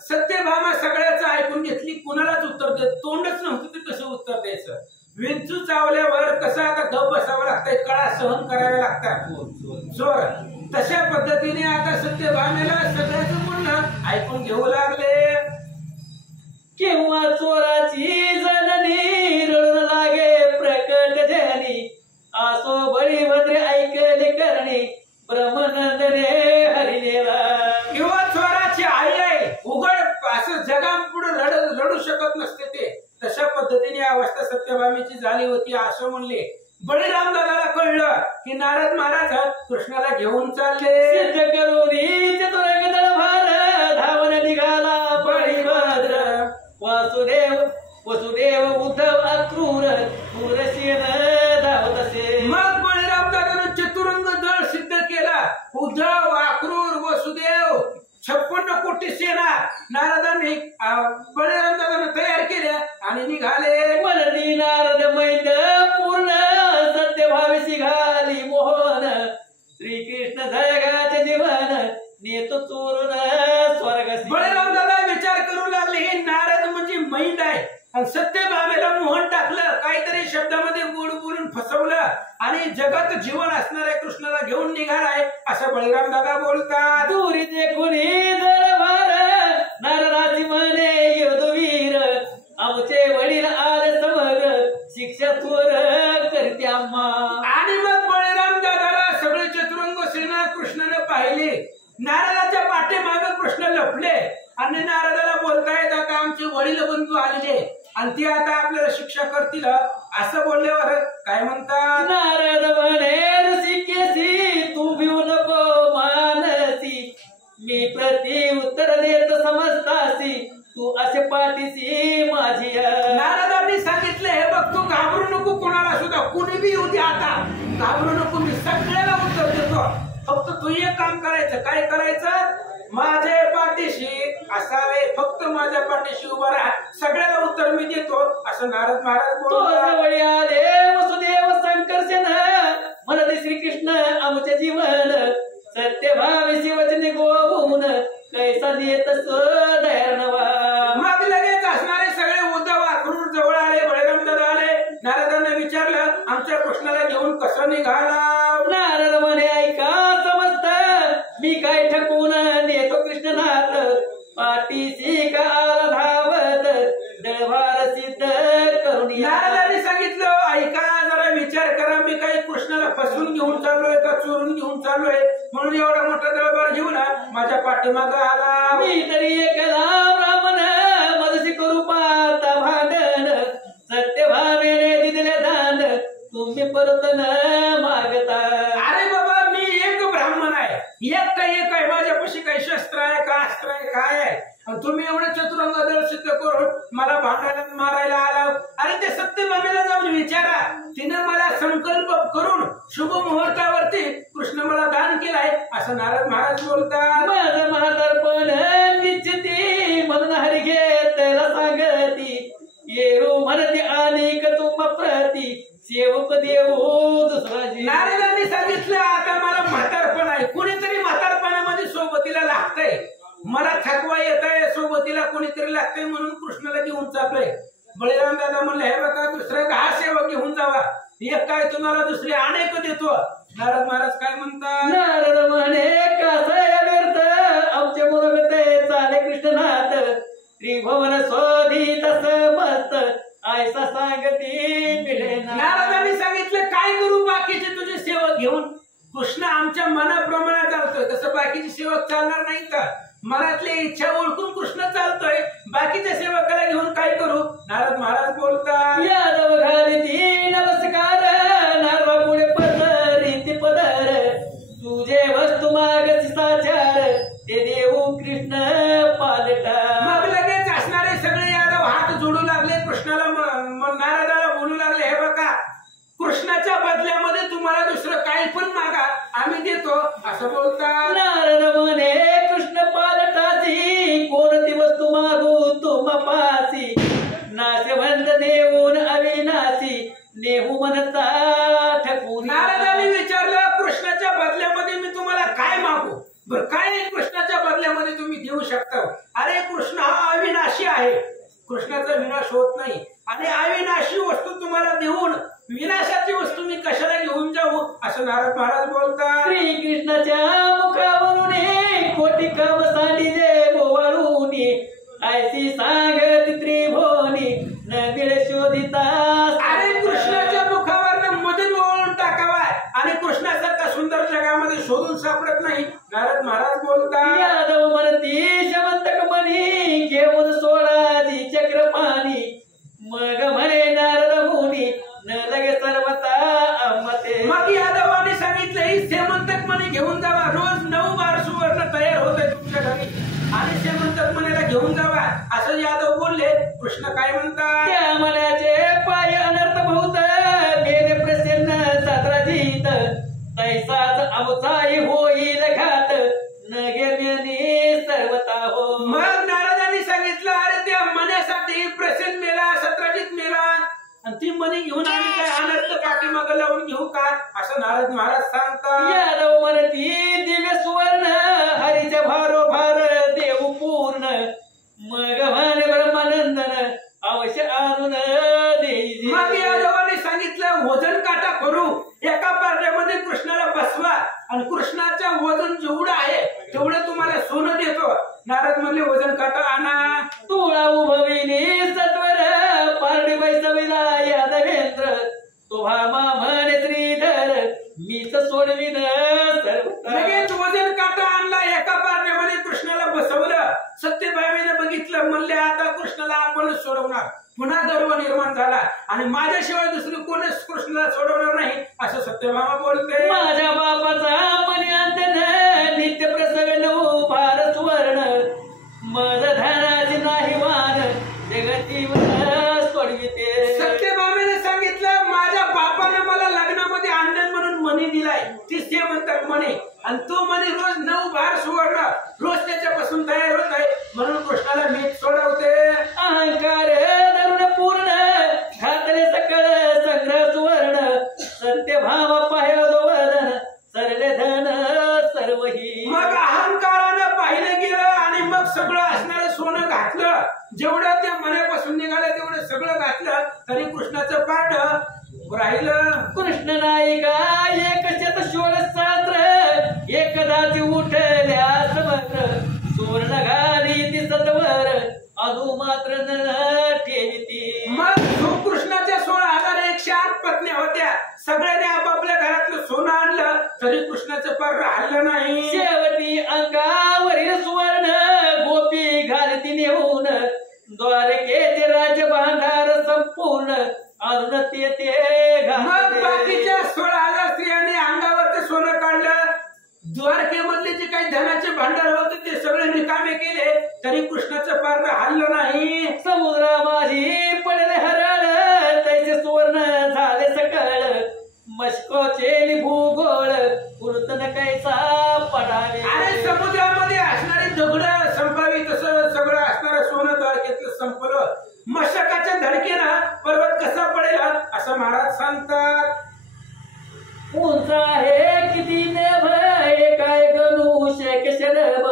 सत्यभामा सगळ्याचं ऐकून घेतली, कुणालाच उत्तर देत तोंडच नव्हतं ते कसं उत्तर द्यायचं. विंचू चावल्यावर कसं आता गप बसावं लागतंय, कळा सहन कराव्या लागतात जोर. तशा पद्धतीने आता सत्यभामेला सगळ्याचं म्हणणं ऐकून घेऊ लागले. केव्हा चोराची जननी रडून लागे प्रकट जनी आसो बळी भद्रे ऐकले करणे ब्रह्मनंदने हरिलेला. किंवा चोराची आई आहे उघड असं जगापुढे लढू शकत नसते ते. तशा पद्धतीने अवस्था सत्यभामेची झाली होती असं म्हणले. बळीराम दादाला कळलं की नारद महाराज कृष्णाला घेऊन चालले. सिद्ध करून चतुरंग दळभार धावन निघाला बळीभद्र वसुदेव उद्धव अक्रूर क्रूरसेन धावत असे. मग बळीराम दादानं चतुरंग दळ सिद्ध केला. उद्धव अक्रूर वसुदेव 56 कोटी सेना नारदांनी बळीराम दादानं तयार केल्या आणि निघाले. मनदी नारद मैद पूर्ण सत्यभावेशी घाली मोहन श्रीकृष्ण कृष्ण जगाचे जीवन नेतो चोरून स्वर्गसी. बळीराम दादा विचार करू लागले हे नारद म्हणजे मैंड आहे आणि सत्यभामेला मोहन टाकलं, काहीतरी शब्दामध्ये गोड बोलून फसवलं आणि जगात जीवन असणाऱ्या कृष्णाला घेऊन निघालाय असं बळीराम दादा बोलतात. दुरी देखून दरबार नारदाची म्हणे योधवीर, आमचे वडील आले समग्र शिक्षा थोर करते आम्हा. आणि मग बळीराम दादाला सगळे चतुरंग सेना कृष्णाने पाहिले. नारदाच्या पाठीमागे कृष्ण लपले आणि नारदाला बोलतायत आता आमचे वडील बंधू आलेले आणि ते आता आपल्याला शिक्षा करतील असं बोलल्यावर काय म्हणतात. नारद म्हणे ऋषिकेशी तू भिवू नको मानसी, मी प्रति उत्तर देत समजतासी, तू असे पाठीशी माझी. नारदांनी सांगितले हे बघ तू घाबरू नको, कोणाला सुद्धा कुणी बी येऊ दे आता घाबरू नको, मी सगळ्याला उत्तर देतो. फक्त तू एक काम करायचं. काय करायचं? माझ्या पाठीशी असावे, फक्त माझ्या पाठीशी उभा राहा, सगळ्याला उत्तर मी देतो असं नारद महाराज बोलतात. जवळ आले वसुदेव संकर्षण म्हणते श्रीकृष्ण आमचे जीवन, सत्यभावी शिवचने गोवून कैसा देत दयानवा. मग लगेच असणारे सगळे उद्धव आखरून जवळ आले. बळीराम दादा आले. नारदांना विचारलं आमच्या कृष्णाला घेऊन कसं निघाला. नारद म्हणे ऐका समजत, मी काय ठकून नेतो कृष्णनाथ, पाठीशी का आला धावत दळभार सिद्ध करून. नारदांनी सांगितलं ऐका जरा विचार करा, मी काही कृष्णाला फसवून घेऊन चाललोय का चोरून घेऊन चाललोय म्हणून एवढा मोठा दळभार घेऊन माझ्या पाठीमागं आला. मी तरी एकला ब्राह्मण मजसी करू पाहता भांडण, सत्यभावेने दिलेले दान तुम्ही परत न मागता. अरे बाबा मी एक ब्राह्मण आहे, एक आहे, माझ्यापाशी काही शस्त्र आहे का अस्त्र आहे काय आहे, तुम्ही एवढं चतुरंग दळ सिद्ध करून मला भांडायला मारायला आला. अरे ते सत्यभामेला जाऊन विचारा, तिने मला संकल्प करून शुभ मुहूर्तावरती कृष्ण मला दान केलाय असं नारद महाराज बोलतात. माझं म्हातारपण निश्चिती म्हणून हरी घेतला सांगती, येरू म्हणते अनेक तुम प्रती सेवक देऊ दुसरा जी. नारदांनी सांगितलं आता मला म्हातारपण आहे, कुणीतरी म्हातारपणामध्ये सोबतीला लागतंय, मला थकवा येत आहे, सोबतीला कोणीतरी लागतंय म्हणून कृष्णाला घेऊन चाललोय. बळीराम दादा म्हणले हे बघा दुसरं 10 सेवक घेऊन जावा, एक काय तुम्हाला दुसरे अनेक देतो. नारद महाराज काय म्हणतात. नारद म्हणे कसं व्यर्थ आमचे मनोगते चाले कृष्णनाथ, त्रिभुवन शोधित समस्त ऐसा सांगती मिळे. नारदांनी सांगितलं काय करू बाकीचे तुझे सेवक घेऊन, कृष्ण आमच्या मनाप्रमाणे चालतोय, तसं बाकीचे सेवक चालणार नाही का. मनातली इच्छा ओळखून कृष्ण चालतोय, बाकीच्या सेवकाला घेऊन काय करू. नारद महाराज बोलतात यादव घाली नमस्कार नारवा पुढे पदरी पदर, तुझे वस्तू मागची साचार ते देऊ कृष्ण पालटा. मग लगेच असणारे सगळे यादव हात जोडू लागले कृष्णाला, नारदाला बोलू लागले हे बघा कृष्णाच्या बदल्यामध्ये तुम्हाला दुसरं काही पण मागा आम्ही देतो असं बोलतात. नारद म्हणे कृष्ण पालटाची कोणती वस्तू मागू तुम्हा पासी, नाशवंत देऊन अविनाशी नेहू म्हणता ठकून. नारदांनी विचारलं कृष्णाच्या बदल्यामध्ये मी तुम्हाला काय मागू, बरं काय कृष्णाच्या बदल्यामध्ये तुम्ही देऊ शकता. अरे कृष्ण हा अविनाशी आहे, कृष्णाचा विनाश होत नाही आणि अविनाशी वस्तू तुम्हाला देऊन विनाशाची वस्तू मी कशाला घेऊन जाऊ असं नारद महाराज बोलतात. श्रीकृष्णाच्या मुखावरून कोटी काम सांडिजे बोवाळून, ऐसी सांगत त्रिभुवनी न मिळे शोधिता. अरे कृष्णाच्या मुखावर मधून ओळून टाकावा आणि कृष्णासारखा सुंदर जगामध्ये शोधून सापडत नाही. नारद महाराज बोलतात यादव म्हणती शवंतक म्हणी घेऊन सोळाची चक्र पाणी, मग म्हणे नारद मुनी न लगे सर्वता अमते. मग यादवाने सांगितलं ही सेमंतक म्हणे घेऊन जावा, रोज 9 बार सुवर्ण तयार होत आहे तुमच्या घरी आणि सेमंतक म्हणाला घेऊन जावा असं यादव बोलले. कृष्ण काय म्हणतात. त्या मनाचे पाय अनर्थ भूत वेद प्रसन्न सात्राजीत, तैसाच अवचाई होईल घात न गेल्याने सर्वता हो. मग नारदांनी सांगितलं अरे त्या मनासाठी प्रसन्न मेला, सत्राजित मेला आणि ती मनी घेऊन आम्ही काय अनर्थ पाठीमागं लावून घेऊ का असं नारद महाराज सांगतात. यादव म्हणती दिव्य सुवर्ण हरीच्या भारो भार देऊ पूर्ण मग म्हणे ब्रह्मानंदन अवश्य आणून देई. मग यादवाने सांगितलं वजन काटा करू एका पारड्यामध्ये कृष्णाला बसवा आणि कृष्णाचं वजन जेवढं आहे तेवढं तुम्हाला सोनं देतो. नारद म्हणले वजन काटा आणा. तुळा उभविली सत्वर पारडी बैसविला यादवेंद्र तुभा म्हणे श्रीधर मीच सोडविन सर्व. लगेच वजन काटा आणला एका पारड्यामध्ये कृष्णाला बसवलं. सत्यभामेने बघितलं म्हणले आता कृष्णाला आपणच सोडवणार. पुन्हा गर्व निर्माण झाला आणि माझ्याशिवाय दुसरी कोणीच कृष्णाला सोडवणार नाही असं सत्यभामा बोलते. माझ्या बापाचा मनी अंतन नित्य प्रसन्न भार सुवर्ण मज धनाची नाही मान जगती सोडविते. सत्यभामेने सांगितलं माझ्या बापाने मला लग्नामध्ये आनंद म्हणून मणी दिलाय. तीच ते म्हणतात मणी आणि तो मणी रोज 9 भार सुवर्ण रोज त्याच्यापासून तयार होत आहे म्हणून कृष्णाला मी सोडवते. अहंकार धरून पूर्ण घातले सकळ संग्रह सुवर्ण सत्य भाव पाह्यो वदन सरले धन सर्वही. मग अहंकारानं पाहिलं गेलं आणि मग सगळं असणारं सोनं घातलं. जेवढं त्या मनापासून निघालं तेवढं सगळं घातलं तरी कृष्णाचं पारड राहिलं. कृष्ण नायिका एक शत 16 एकदाची उठल्या समग्र सुवर्ण घाली ती सत्वर अनु मात्र न ठेविती. मग कृष्णाच्या 16,108 पत्न्या होत्या. सगळ्यांनी आपापल्या घरातलं सोनं आणलं तरी कृष्णाचं पार राहिलं नाही. शेवटी अंगावरील सुवर्ण गोपी घालती नेऊन द्वारकेचे राज्य भांडार संपूर्ण अरुण ते मग बाकीच्या 16,000 स्त्रियांनी अंगावरचं सोनं काढलं. द्वारकेमधले जे काही धनाचे भांडार होते ते सगळे रिकामे केले तरी कृष्णाचं पार हल्लं नाही. समुद्रा माझी पडले हरळ तैसे सुवर्ण झाले सकळ मस्कोचे भूगोळ पुरतन कैसा पडावे. आणि समुद्रामध्ये असणारी दगड संपावी तसं सगळं असणारं सोनं द्वारकेतलं संपलं. मशकाच्या धडकेनं पर्वत कसा पडेल असं महाराज सांगतात. उंच आहे किती नभ काय गणू शेक शरभ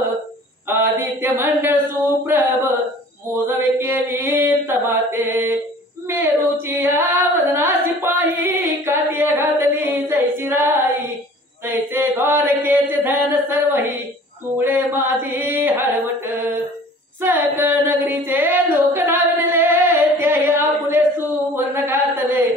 आदित्य मंडळ सुप्रभ मोजवे केली तमाते मेरूची वदनाची पाही काठी घातली जैसी राई तैसे द्वारकेचे धन सर्वही तुळे माझी हळवट सकळ नगरीचे लोक धावले त्याही आपुले सुवर्ण घातले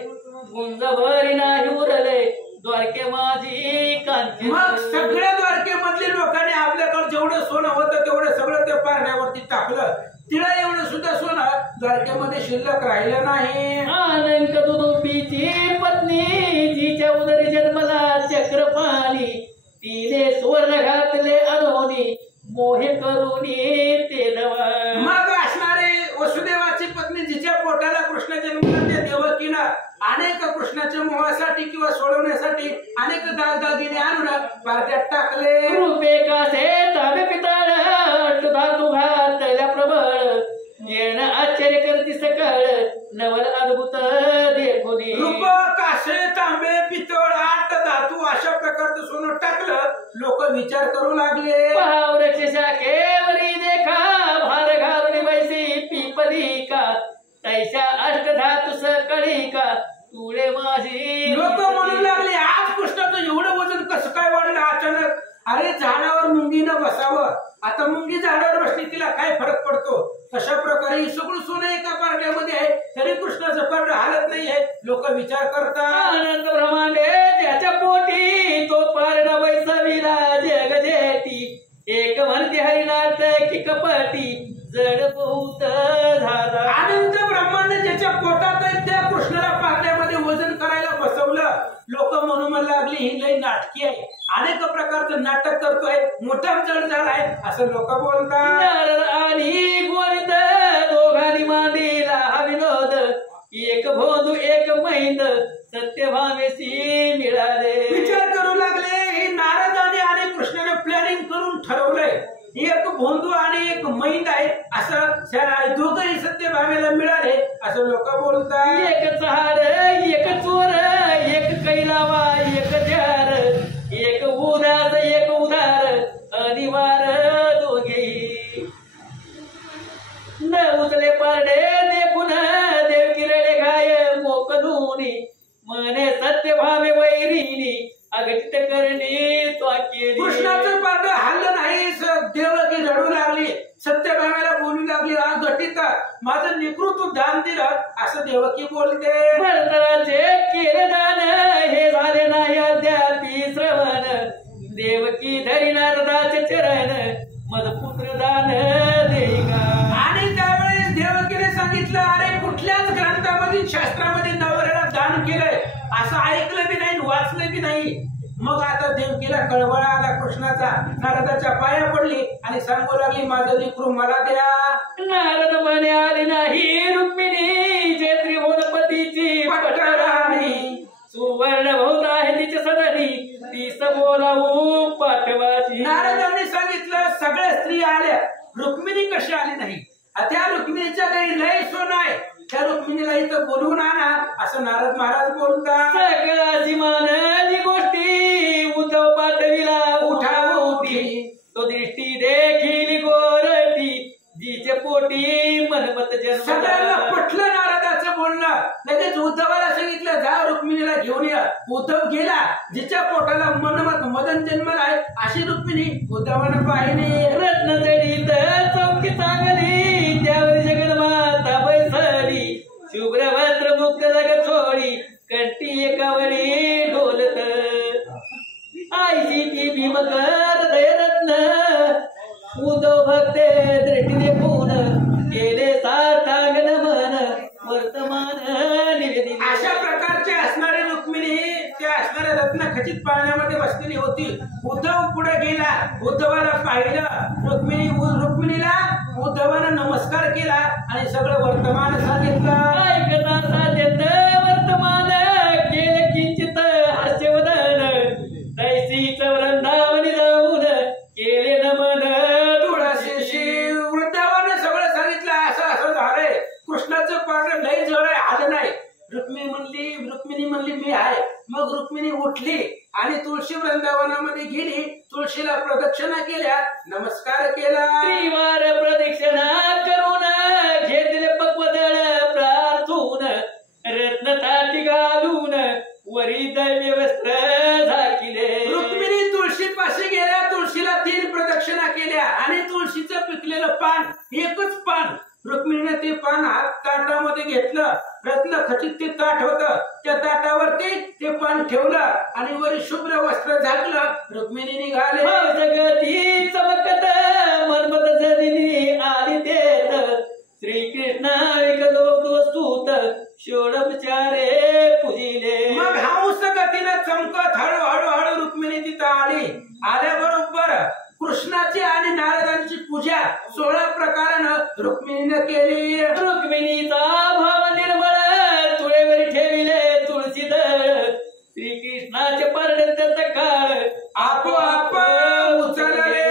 गुंज भरी नाही उरले द्वारके माझी कांती. मग सगळ्या द्वारकेमधल्या लोकांनी आपल्याकडे जेवढं सोनं होतं तेवढं सगळं त्या पारण्यावरती टाकलं. तिला एवढं सुद्धा सोनं द्वारकेमध्ये शिल्लक राहिलं नाही. अनंत दुदुंबीची पत्नी जिच्या उदरी जन्मला चक्रपाणी तिने सुवर्ण घातले अनोनी मोहे करुणी ते दवा. मग असणारे वसुदेवाची पत्नी जिच्या पोटाला कृष्ण जन्मला त्या देवकीनं अनेक कृष्णाच्या मोहासाठी किंवा सोडवण्यासाठी अनेक दागदागिने आणून पारत्यात टाकले. रूपे कासे ताबे पितळ धातू घातल्या प्रबळ येण आश्चर्य करती सकळ नवल अद्भुत देखोनी. रूप कासे तांबे पितळ 8 धातू अशा प्रकारचं सोनं टाकलं. लोक विचार करू लागले. वृक्ष शाखेवरी देखा भार घालून बैसी पिपलिका तैशा अष्टधातू सकळिका तुळे माझी. लोक म्हणू लागले आज कृष्णाचं एवढं वजन कसं काय वाढलं अचानक. अरे झाडावर मुंगीनं बसावं. आता मुंगी झाडावर बसली तिला काय फरक पडतो. तशा प्रकारे ही सगळं सोनं एका पारड्यामध्ये आहे तरी कृष्णाचं पारड हालत नाही आहे. लोक विचार करतात. आनंद ब्रह्मांडे त्याच्या पोटी तो पारडा बैसविला जग जेटी एक म्हणते हरिनाथ की कपटी जड बहुत झाला. आनंद ब्रह्मांड ज्याच्या पोटात आहे त्या कृष्णाला पारड्यामध्ये वजन करायला बसवलं. लोक म्हणू लागली ही लई नाटकी आहे. अनेक प्रकारचं नाटक करतोय मोठा जड झालाय असं लोक बोलतात. नारद आणि गोविंद दोघांनी मांडीला हा विनोद एक भोंदू एक मैंद सत्यभामेशी मिळाले. विचार करू लागले ही नारदाने आणि कृष्णाने प्लॅनिंग करून ठरवलंय एक भोंदू आणि एक मैंद आहे असं दोघंही सत्यभामेला मिळाले असं लोक बोलतात. एक झाड एक चोर एक कैलावा एक जार एक उदास एक उदार अनिवार दोघे न उचले पारडे देखून देव किरडे घाय मोकलूनी मने सत्यभामे वैरीनी अगतित करणी तो केली. कृष्णाचं पारड हल्लं नाही. देवकी रडू लागली, सत्यभामेला बोलू लागली, हा घटित माझं निकृत दान दिलं असं देवकी बोलते. भरतराचे केले दान हे झाले नाही अद्यापी श्रवण देवकी धरी नारदाचे चरण मद पुत्र दान देईगा. आणि त्यावेळेस देवकीने सांगितलं, अरे कुठल्याच ग्रंथामध्ये शास्त्रामध्ये नवऱ्याला दान केलंय असं ऐकलं बी नाही वाचलं बी नाही. मग आता देवकीला कळवळा आला कृष्णाचा. नारदाच्या पाया पडली आणि सांगू लागली, माझं लेकरू मला द्या. नारद म्हणे आली नाही रुक्मिणी जे त्रिभुवनपतीची पटराणी सुवर्ण बहुत आहे तिच्या सदनी तीस बोलावू पाठवाची. नारदांनी सांगितलं सगळ्या स्त्री आल्या, रुक्मिणी कशी आली नाही? त्या रुक्मिणीच्या घरी लय सोनं आहे, त्या रुक्मिणीला इथं बोलवून आणा असं नारद महाराज बोलतात. सगळ्याची मानली गोष्टी उद्धव पाठविला उठावती तो दृष्टी देखील गोरती जिचे पोटी मनमत सगळ्यांना जन्म. पटलं नारदाचं बोलणं. लगेच उद्धवाला सांगितलं जा रुक्मिणीला घेऊन या. उद्धव गेला, जिच्या पोटाला मनमत मदन जन्मलाय अशी रुक्मिणी उद्धवानं पाहिली. रत्न जडीत चौकी चांगली त्यावर जगन्माता बैसली शुभ्र वस्त्र मुक्त जग चोळी कंठी एकावळी डोलत आईची ती भीमकर दयरत्न उद्धव भक्ते दृष्टीने पूर्ण केले साठांगण मन वर्तमान निवेदित. अशा प्रकारचे असणारे रुक्मिणी त्या असणाऱ्या रत्न खचित पाण्यामध्ये बसलेली होती. उद्धव पुढे गेला, उद्धवाला पाहिलं. रुक्मिणीला उद्धवानं नमस्कार केला आणि सगळं वर्तमान सांगितलं. ऐकता साध्यत वर्तमान केले किंचित हास्यवदन तैसीच वृंदावनी जाऊन केले नमन तुळशीशी. वृंदावानं सगळं सांगितलं, असं असं झालंय. कृष्णाचं पारण लय जवळ आलं नाही. रुक्मिणी म्हणली मी आहे. मग रुक्मिणी उठली आणि तुळशी वृंदावनामध्ये गेली. तुळशीला प्रदक्षिणा केल्या, नमस्कार केला. त्रिवार प्रदक्षिणा करून घेतले पक्वदळ प्रार्थून रत्न ताटी घालून वरी दैव्य वस्त्र झाकिले. रुक्मिणी तुळशी पाशी गेल्या, तुळशीला 3 प्रदक्षिणा केल्या आणि तुळशीचं पिकलेलं पान, एकच पान, रुक्मिणीने ते पान हात ताटामध्ये घेतलं. रत्न खचित ते ताट होतं, त्या ताटावरती ते पान ठेवलं आणि वरी शुभ्र वस्त्र झाकलं. रुक्मिणी निघाले. जगती चमकत मनमत जनिनी आली तेत श्रीकृष्ण विकलो तो स्तुत षोडपचारे पुजिले. मग हंस गतीनं चमकत हळूहळू रुक्मिणी तिथं आली. आल्याबरोबर कृष्णाची आणि नारदांची पूजा 16 प्रकारानं रुक्मिणीनं केली. रुक्मिणीचा भाव निर्मळ तुळेवरी ठेविले तुळशी दळ श्रीकृष्णाचे परडत काळ आपोआप उचलले.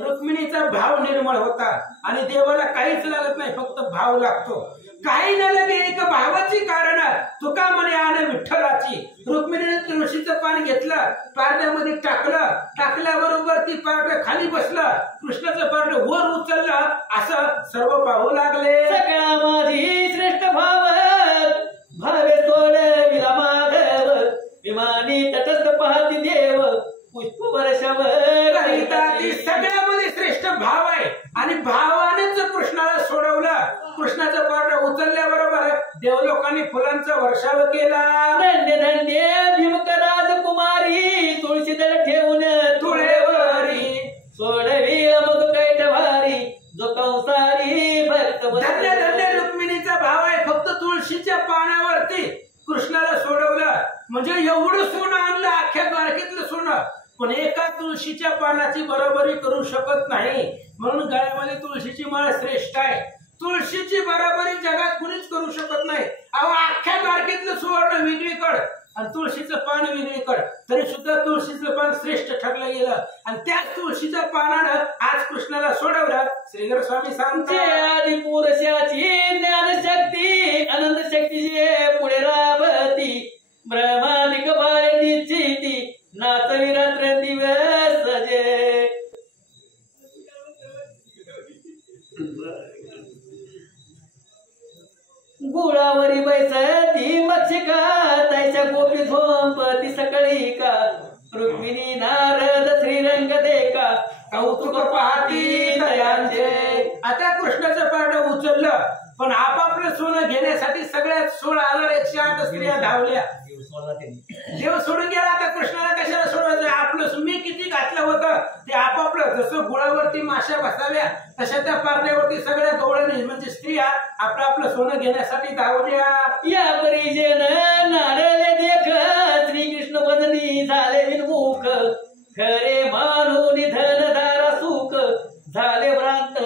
रुक्मिणीचा भाव निर्मळ होता आणि देवाला काहीच लागत नाही, फक्त भाव लागतो. काही न लगे एक भावाची कारण तुका म्हणे आण विठ्ठलाची. रुक्मिणीने तुळशीचं पान घेतलं, पारड्यामध्ये टाकलं, टाकल्याबरोबर ती पारड खाली बसलं, कृष्णाचं पारड वर उचललं, असं सर्व पाहू लागले. सगळा माझी श्रेष्ठ भाव भावे सोड विला माधव विमानी तटस्थ पाहती देव पुष्प वर्षव करिता. ती सगळ्यामध्ये श्रेष्ठ भाव आहे आणि भावानेच कृष्णाला सोडवलं. कृष्णाचं पारड उचलल्याबरोबर देवलोकांनी फुलांचा वर्षाव केला. धन्य धन्य भीमक राजकुमारी तुळशीदल ठेवून तुळेवरी सोडवी मधु कैटभारी जो कंसारी भक्त. धन्य धन्य रुक्मिणीचा भाव आहे. फक्त तुळशीच्या पानावरती कृष्णाला सोडवलं म्हणजे एवढं सोनं आणलं, अख्ख्या द्वारकेतलं सोनं, पण एका तुळशीच्या पानाची बरोबरी करू शकत नाही. म्हणून गळ्यामध्ये तुळशीची माळ श्रेष्ठ आहे. तुळशीची बरोबरी जगात कुणीच करू शकत नाही. अहो अख्ख्या द्वारकेतलं सुवर्ण वेगळीकडं आणि तुळशीचं पान वेगळीकडे, तरी सुद्धा तुळशीचं पान श्रेष्ठ ठरलं गेलं. आणि त्याच तुळशीच्या पानानं आज कृष्णाला सोडवलं. श्रीधर स्वामी सांगते आदि पुरुषाची ज्ञानशक्ती अनंत शक्तीचे पुढे राबती ब्रह्मादिक बाळ निश्चिती नाचवी रात्र दिवस जे गुळावरी बैसती मक्षिका तैच्या गोपी झोंपती सकळी का रुक्मिणी नारद श्रीरंग देखा कौतुक पाहती दयांचे. आता कृष्णाचं पारडं उचललं, पण आपापलं सोनं घेण्यासाठी सगळ्यात 16,108 स्त्रिया धावल्या. देव सोडून गेला. आता कृष्णाला कशाला सोडवायचं? आपलं मी किती घातलं होतं ते आपापलं, जसं गुळावरती माश्या बसाव्या तशा त्या पारड्यावरती सगळ्या गवळणी म्हणजे स्त्रिया आपलं आपलं सोनं घेण्यासाठी धावल्या. या परिजन नारळे देख श्रीकृष्ण भजनी झाले विनमुख खरे मानून धनधारा सुख झाले भ्रांत.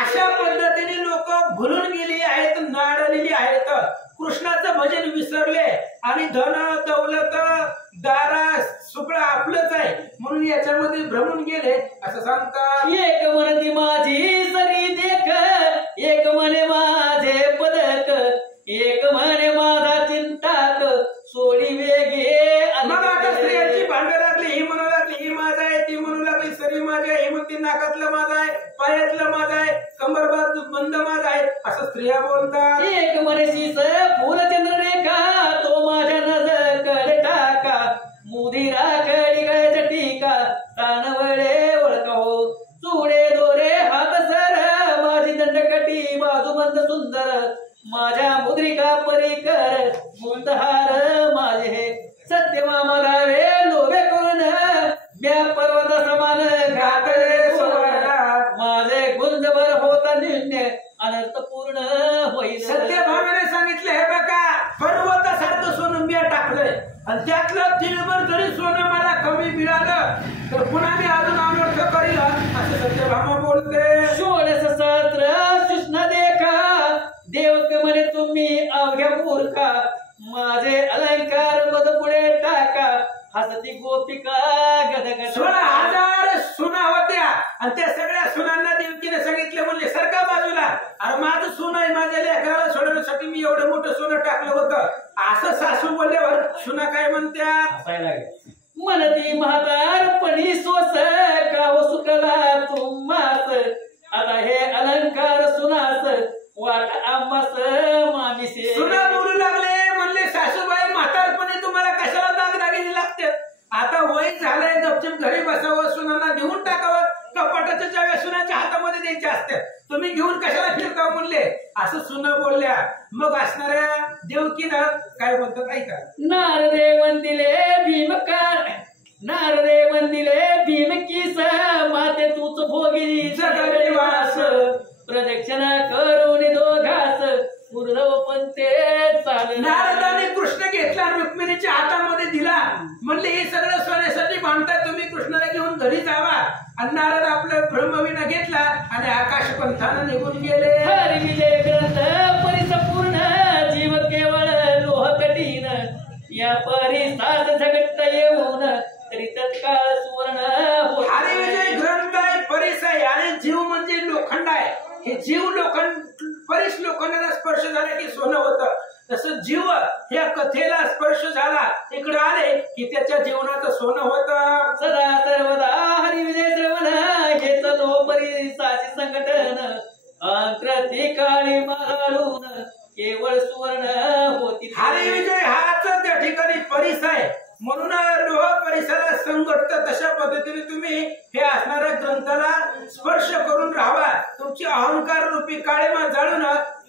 अशा पद्धतीने लोक भुलून गेली आहेत, नाडलेली आहेत, कृष्णाचं भजन विसरले आणि धन दौलत दारा सुख आपलंच आहे म्हणून याच्यामध्ये भ्रमून गेले असं सांगतात. एक म्हणती माझी सरी देख एक म्हणे माझे पदक एक म्हणे माझा चिंताक सोडी वेगे. मग आता स्त्रियांची भांडण लागली. ही म्हणू लागली ही माझा आहे, ती म्हणू लागली सरी माझी आहे, ही म्हणते नाकातलं माझं आहे, पायातलं माझं आहे, कंबरबाद बंद माझा आहे असं स्त्रिया बोलतात. एक म्हणे शीस फुलचंद्र रेखा तो माझ्या नजर कडे टाका मुदिरा कडी गळ्याच्या टीका तानवळे ओळखा हो चुडे दोरे हात सर माझी दंडकटी बाजू बंद सुंदर माझ्या मुद्रिका परिकर मुंदहार माझे हे सत्यमामला रे लोभे करून म्या पर्वत समान घातले सुवर्णात माझे गुंजभर होता निन्य अनर्थ पूर्ण होईल. सत्यभामेने सांगितलं हे बघा पर्वतासारखं सोनं मी टाकलंय आणि त्यातलं तिळभर जरी सोनं मला कमी मिळालं तर पुन्हा मी अजून अनर्थ करील असं सत्यभामा बोलते. 16 सहस्त्र कृष्ण देखा देवक म्हणे तुम्ही अवघ्या मूर्खा माझे अलंकार मध पुढे टाका हसती गोपिका गदगद. 16,000 सुना होत्या आणि त्या सगळ्या सुनांना देवकीने सांगितलं म्हणले सरका बाजूला, अरे माझं सोनं आहे, माझ्या लेकराला सोडवण्यासाठी मी एवढं मोठं सोनं टाकलं होतं असं सासू बोलल्यावर सुना काय म्हणत्या म्हणती म्हातारपणी सोस गाव सुकला तुम्हास आता हे अलंकार सुनास वाट आम्हास मामिसे. सुना बोलू लागले म्हणले सासूबाई म्हातारपणी तुम्हाला कशाला दागदागिने लागते? आता वय झालंय गपचूप घरी बसावं, सुनांना देऊन टाकावं, कपाटाच्या चाव्या सुनाच्या हातामध्ये द्यायच्या असतात, तुम्ही घेऊन कशाला फिरता म्हणले असं सुना बोलल्या. मग असणाऱ्या देवकीनं काय बोलतात ऐका. नारदे वंदिले भीमकार नारदे वंदिले भीमकीस माते तूच भोगी जगनिवास प्रदक्षिणा करून दोघास पूर्णव पंते चाल. नारदाने कृष्ण घेतला रुक्मिणीच्या हातामध्ये दिला, म्हणले हे सगळं सोन्यासाठी बांधताय तुम्ही कृष्णाला घेऊन घरी जावा. आणि नारद आपलं ब्रह्मविना घेतला आणि आकाश पंथानं निघून गेले. हरी विजय ग्रंथ परिसपूर्ण जीव केवळ लोह कठीण या परिसात झगट येऊन तरी तत्काळ सुवर्ण. हरी विजय ग्रंथ आहे, परिस आहे आणि जीव म्हणजे लोखंड आहे. हे जीव लोखंड परिस लोखंडाला स्पर्श झाला की सोनं होतं, तसं जीव या कथेला स्पर्श झाला इकडे आले की त्याच्या जीवनाचं सोनं होतं. सदा सर्वदा हरी विजय श्रवण हेच लो परिसाची संघटन अंक्रती काळी माळून केवळ सुवर्ण होती. हरी विजय हाच त्या ठिकाणी परिस आहे म्हणून लोह परिसराला संघटत तशा पद्धतीने तुम्ही हे असणाऱ्या ग्रंथाला स्पर्श करून राहावा. तुमची अहंकार रूपी काळेमा जाळून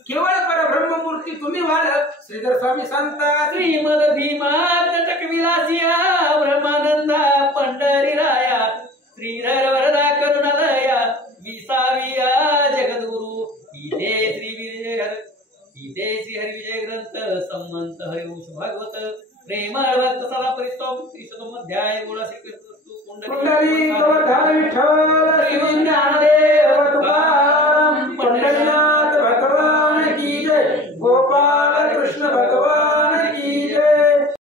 केवळ परब्रह्म मूर्ती तुम्ही व्हाल. श्रीधर स्वामी सांगतात श्रीमद भीमा तटक विलासिया ब्रह्मानंदा पंढरी राया श्रीधर वरदा करुणालया विसाविया जगद्गुरु इथे श्री हरिविजय ग्रंथ संमंत हरिवंश भागवत प्रेमळ भक्त सदा परिस्तोम श्री अध्याय गुण श्री कृष्ण कुंडली विठ्ठल श्री ज्ञानदेव